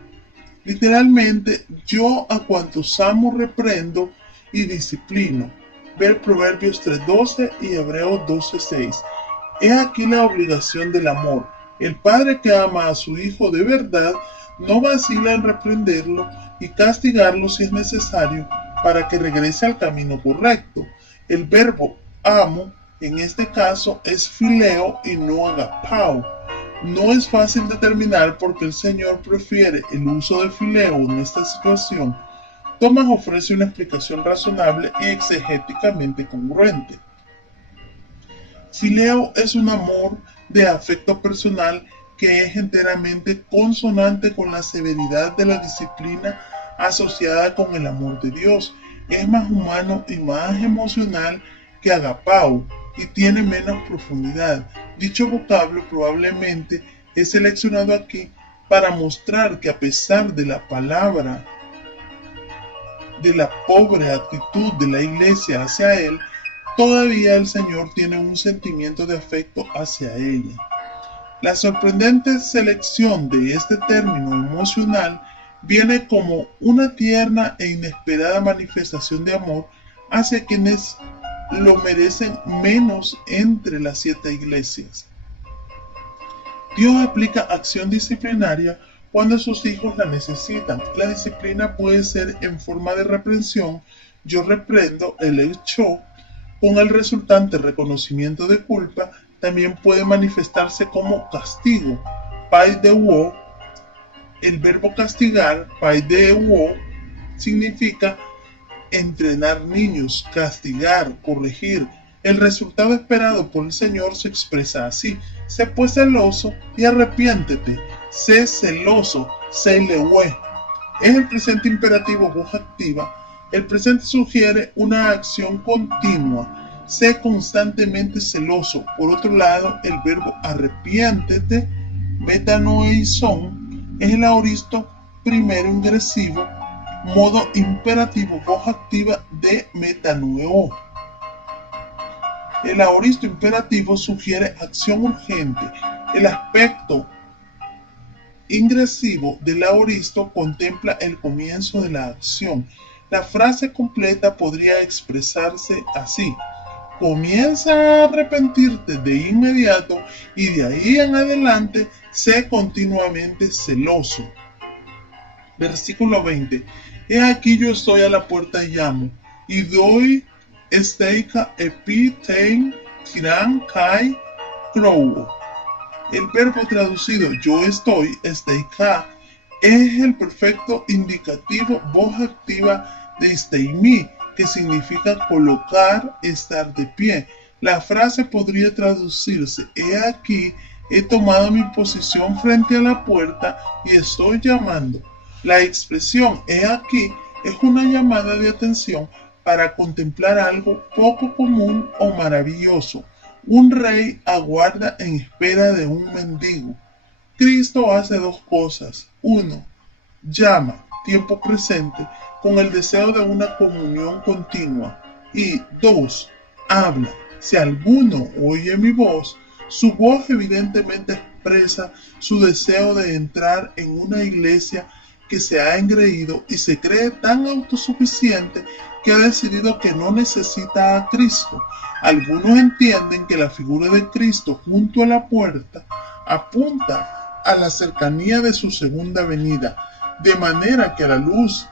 Literalmente, yo a cuantos amo reprendo y disciplino. Ver Proverbios 3:12 y Hebreos 12:6. He aquí la obligación del amor. El padre que ama a su hijo de verdad no vacila en reprenderlo y castigarlo si es necesario para que regrese al camino correcto. El verbo amo en este caso es fileo y no agapao. No es fácil determinar por qué el Señor prefiere el uso de fileo en esta situación. Tomás ofrece una explicación razonable y exegéticamente congruente. Fileo es un amor de afecto personal que es enteramente consonante con la severidad de la disciplina asociada con el amor de Dios. Es más humano y más emocional que agapao y tiene menos profundidad. Dicho vocablo probablemente es seleccionado aquí para mostrar que a pesar de la palabra, de la pobre actitud de la iglesia hacia él, todavía el Señor tiene un sentimiento de afecto hacia ella. La sorprendente selección de este término emocional viene como una tierna e inesperada manifestación de amor hacia quienes lo merecen menos entre las 7 iglesias. Dios aplica acción disciplinaria cuando sus hijos la necesitan. La disciplina puede ser en forma de reprensión, yo reprendo, el hecho, con el resultante reconocimiento de culpa. También puede manifestarse como castigo, pai de wo. El verbo castigar, pai de wo, significa entrenar niños, castigar, corregir. El resultado esperado por el Señor se expresa así: sé pues celoso y arrepiéntete. Sé celoso, sé lewe. Es el presente imperativo voz activa. El presente sugiere una acción continua. Sé constantemente celoso. Por otro lado, el verbo arrepiéntete, metanoeison, es el aoristo primero ingresivo, modo imperativo voz activa de metanoeo. El aoristo imperativo sugiere acción urgente. El aspecto ingresivo del aoristo contempla el comienzo de la acción. La frase completa podría expresarse así: comienza a arrepentirte de inmediato y de ahí en adelante sé continuamente celoso. Versículo 20. He aquí yo estoy a la puerta y llamo, y doy esteika epitein tiran kai crow. El verbo traducido yo estoy, esteika, es el perfecto indicativo voz activa de steimi, que significa colocar, estar de pie. La frase podría traducirse: he aquí, he tomado mi posición frente a la puerta y estoy llamando. La expresión he aquí es una llamada de atención para contemplar algo poco común o maravilloso. Un rey aguarda en espera de un mendigo. Cristo hace dos cosas. 1. Llama, tiempo presente, con el deseo de una comunión continua. Y 2. Habla. Si alguno oye mi voz, su voz evidentemente expresa su deseo de entrar en una iglesia que se ha engreído y se cree tan autosuficiente que ha decidido que no necesita a Cristo. Algunos entienden que la figura de Cristo junto a la puerta apunta a la cercanía de su segunda venida, de manera que a la luz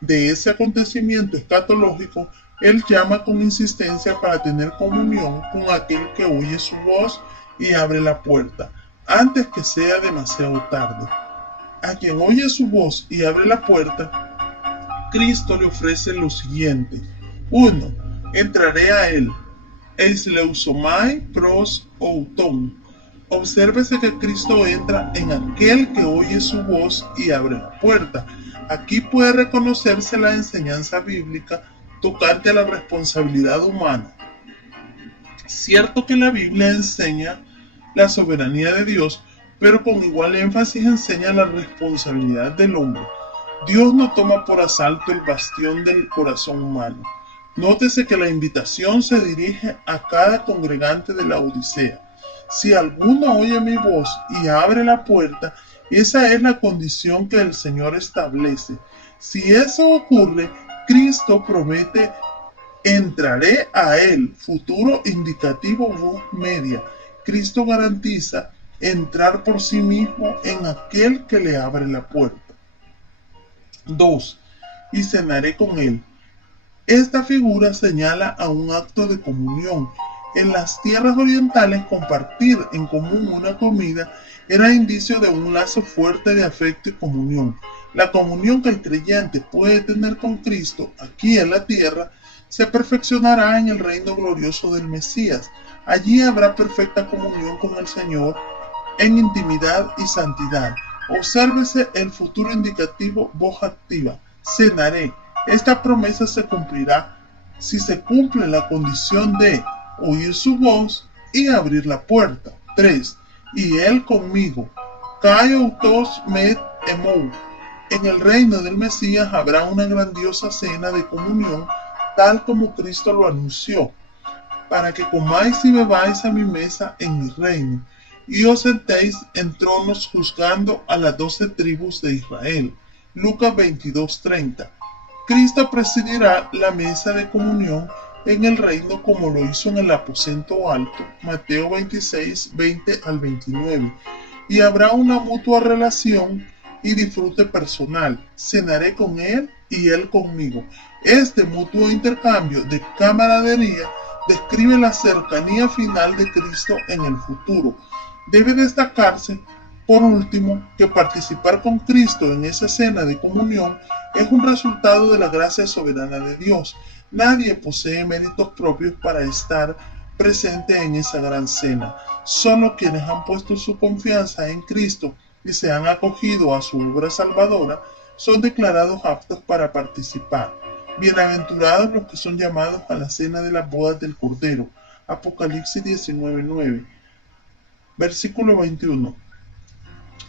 de ese acontecimiento escatológico, Él llama con insistencia para tener comunión con aquel que oye su voz y abre la puerta, antes que sea demasiado tarde. A quien oye su voz y abre la puerta, Cristo le ofrece lo siguiente. 1. Entraré a él. Eis leusomai pros outon. Obsérvese que Cristo entra en aquel que oye su voz y abre la puerta. Aquí puede reconocerse la enseñanza bíblica tocante a la responsabilidad humana. Cierto que la Biblia enseña la soberanía de Dios, pero con igual énfasis enseña la responsabilidad del hombre. Dios no toma por asalto el bastión del corazón humano. Nótese que la invitación se dirige a cada congregante de la Odisea. Si alguno oye mi voz y abre la puerta, esa es la condición que el Señor establece. Si eso ocurre, Cristo promete: entraré a él, futuro indicativo voz media. Cristo garantiza entrar por sí mismo en aquel que le abre la puerta. 2. Y cenaré con él. Esta figura señala a un acto de comunión. En las tierras orientales, compartir en común una comida era indicio de un lazo fuerte de afecto y comunión. La comunión que el creyente puede tener con Cristo aquí en la tierra se perfeccionará en el reino glorioso del Mesías. Allí habrá perfecta comunión con el Señor en intimidad y santidad. Obsérvese el futuro indicativo voz activa. cenaré. Esta promesa se cumplirá si se cumple la condición de oír su voz y abrir la puerta. 3. Y él conmigo. Kaioutos met emou. En el reino del Mesías habrá una grandiosa cena de comunión, tal como Cristo lo anunció, para que comáis y bebáis a mi mesa en mi reino, y os sentéis en tronos juzgando a las 12 tribus de Israel. Lucas 22:30. Cristo presidirá la mesa de comunión en el reino como lo hizo en el aposento alto, Mateo 26, 20 al 29, y habrá una mutua relación y disfrute personal. Cenaré con él y él conmigo. Este mutuo intercambio de camaradería describe la cercanía final de Cristo en el futuro. Debe destacarse, por último, que participar con Cristo en esa cena de comunión es un resultado de la gracia soberana de Dios. Nadie posee méritos propios para estar presente en esa gran cena. Solo quienes han puesto su confianza en Cristo y se han acogido a su obra salvadora son declarados aptos para participar. Bienaventurados los que son llamados a la cena de las bodas del Cordero. Apocalipsis 19:9. Versículo 21.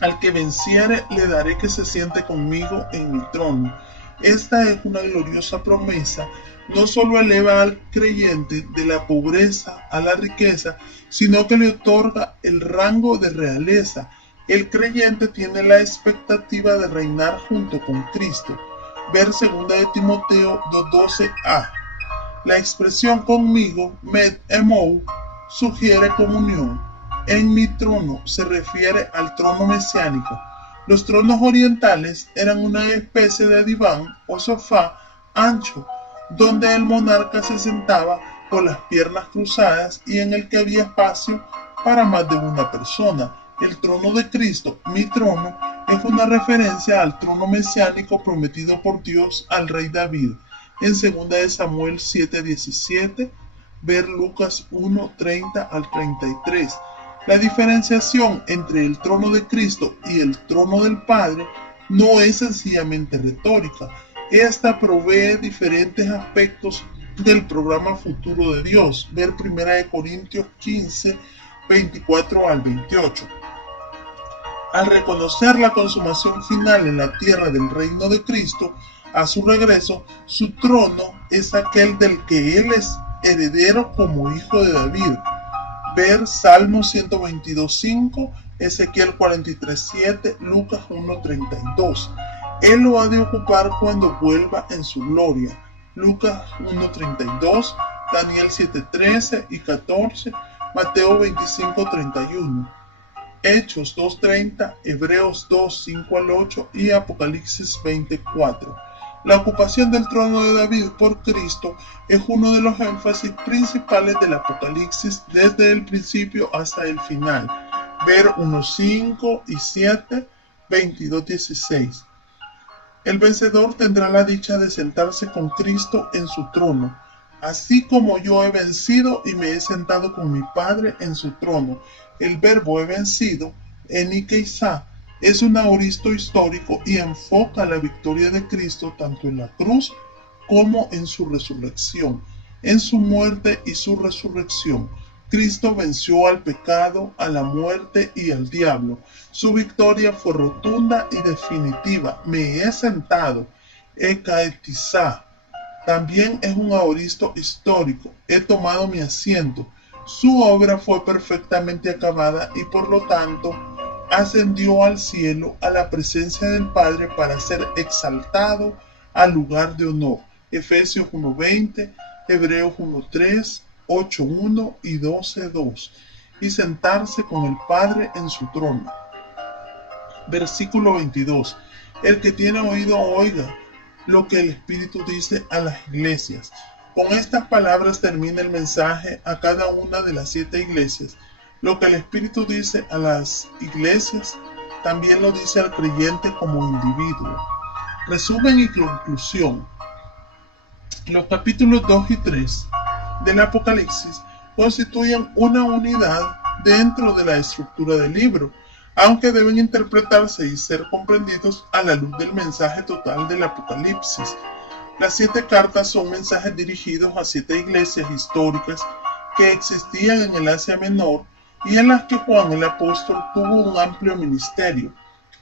Al que venciere le daré que se siente conmigo en mi trono. Esta es una gloriosa promesa. No solo eleva al creyente de la pobreza a la riqueza, sino que le otorga el rango de realeza. El creyente tiene la expectativa de reinar junto con Cristo. Ver 2 de Timoteo 2:12a. La expresión conmigo, met emou, sugiere comunión. En mi trono se refiere al trono mesiánico. Los tronos orientales eran una especie de diván o sofá ancho, donde el monarca se sentaba con las piernas cruzadas y en el que había espacio para más de una persona. El trono de Cristo, mi trono, es una referencia al trono mesiánico prometido por Dios al rey David. En 2 de Samuel 7:17, ver Lucas 1:30 al 33. La diferenciación entre el trono de Cristo y el trono del Padre no es sencillamente retórica. Esta provee diferentes aspectos del programa futuro de Dios. Ver 1 Corintios 15, 24 al 28. Al reconocer la consumación final en la tierra del reino de Cristo, a su regreso, su trono es aquel del que él es heredero como hijo de David. Ver Salmo 122:5, Ezequiel 43:7, Lucas 1:32. Él lo ha de ocupar cuando vuelva en su gloria. Lucas 1:32, Daniel 7:13 y 14, Mateo 25:31. Hechos 2:30, Hebreos 2:5 al 8 y Apocalipsis 20:4. La ocupación del trono de David por Cristo es uno de los énfasis principales del Apocalipsis desde el principio hasta el final. Ver 1:5 y 7, 22:16. El vencedor tendrá la dicha de sentarse con Cristo en su trono, así como yo he vencido y me he sentado con mi Padre en su trono. El verbo he vencido, enikeisa, es un aoristo histórico y enfoca la victoria de Cristo tanto en la cruz como en su resurrección. En su muerte y su resurrección, Cristo venció al pecado, a la muerte y al diablo. Su victoria fue rotunda y definitiva. Me he sentado, ekaetizá. También es un aoristo histórico. He tomado mi asiento. Su obra fue perfectamente acabada y por lo tanto ascendió al cielo a la presencia del Padre para ser exaltado al lugar de honor. Efesios 1:20, Hebreos 1:3, 8:1 y 12:2. Y sentarse con el Padre en su trono. Versículo 22. El que tiene oído oiga lo que el Espíritu dice a las iglesias. Con estas palabras termina el mensaje a cada una de las 7 iglesias. Lo que el Espíritu dice a las iglesias, también lo dice al creyente como individuo. Resumen y conclusión. Los capítulos 2 y 3 del Apocalipsis constituyen una unidad dentro de la estructura del libro. aunque deben interpretarse y ser comprendidos a la luz del mensaje total del Apocalipsis. Las 7 cartas son mensajes dirigidos a 7 iglesias históricas que existían en el Asia Menor y en las que Juan el Apóstol tuvo un amplio ministerio.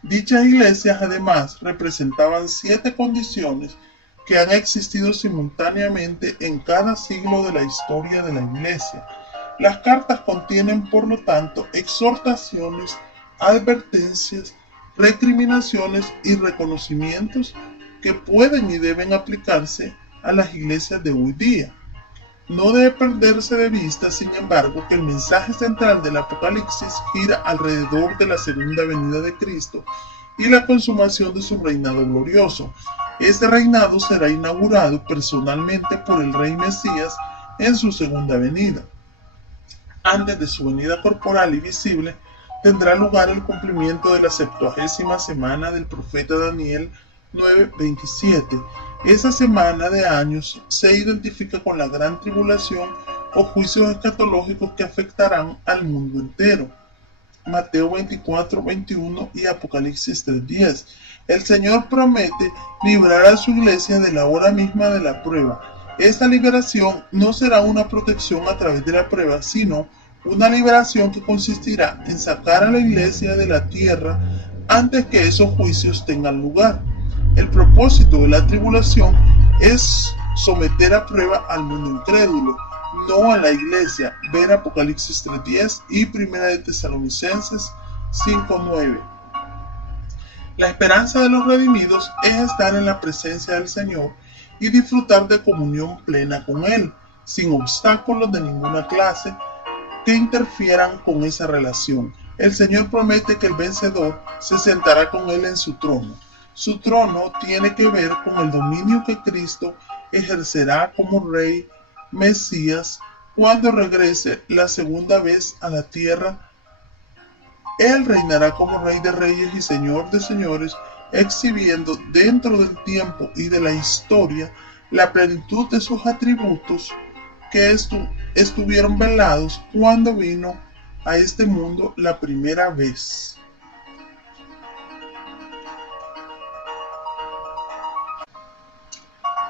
Dichas iglesias además representaban 7 condiciones que han existido simultáneamente en cada siglo de la historia de la iglesia. Las cartas contienen, por lo tanto, exhortaciones, advertencias, recriminaciones y reconocimientos que pueden y deben aplicarse a las iglesias de hoy día. No debe perderse de vista, sin embargo, que el mensaje central del Apocalipsis gira alrededor de la segunda venida de Cristo y la consumación de su reinado glorioso. Este reinado será inaugurado personalmente por el Rey Mesías en su segunda venida. Antes de su venida corporal y visible, tendrá lugar el cumplimiento de la 70ª semana del profeta Daniel 9:27. Esa semana de años se identifica con la gran tribulación o juicios escatológicos que afectarán al mundo entero. Mateo 24:21 y Apocalipsis 3:10. El Señor promete librar a su iglesia de la hora misma de la prueba. Esta liberación no será una protección a través de la prueba, sino una liberación que consistirá en sacar a la iglesia de la tierra antes que esos juicios tengan lugar. El propósito de la tribulación es someter a prueba al mundo incrédulo, no a la iglesia. Ver Apocalipsis 3:10 y 1 de Tesalonicenses 5:9. La esperanza de los redimidos es estar en la presencia del Señor y disfrutar de comunión plena con Él, sin obstáculos de ninguna clase que interfieran con esa relación. El Señor promete que el vencedor se sentará con Él en su trono. Su trono tiene que ver con el dominio que Cristo ejercerá como Rey Mesías cuando regrese la segunda vez a la tierra. Él reinará como Rey de Reyes y Señor de Señores, exhibiendo dentro del tiempo y de la historia la plenitud de sus atributos que estuvieron velados cuando vino a este mundo la primera vez.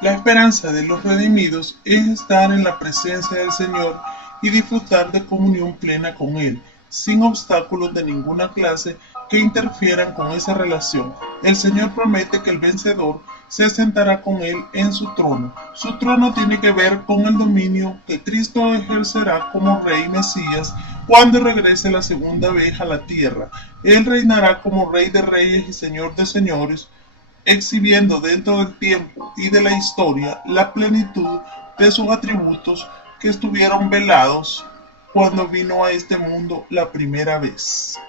La esperanza de los redimidos es estar en la presencia del Señor y disfrutar de comunión plena con Él, sin obstáculos de ninguna clase que interfieran con esa relación. El Señor promete que el vencedor se sentará con Él en su trono. Su trono tiene que ver con el dominio que Cristo ejercerá como Rey Mesías cuando regrese la segunda vez a la tierra. Él reinará como Rey de Reyes y Señor de Señores, exhibiendo dentro del tiempo y de la historia la plenitud de sus atributos que estuvieron velados cuando vino a este mundo la primera vez.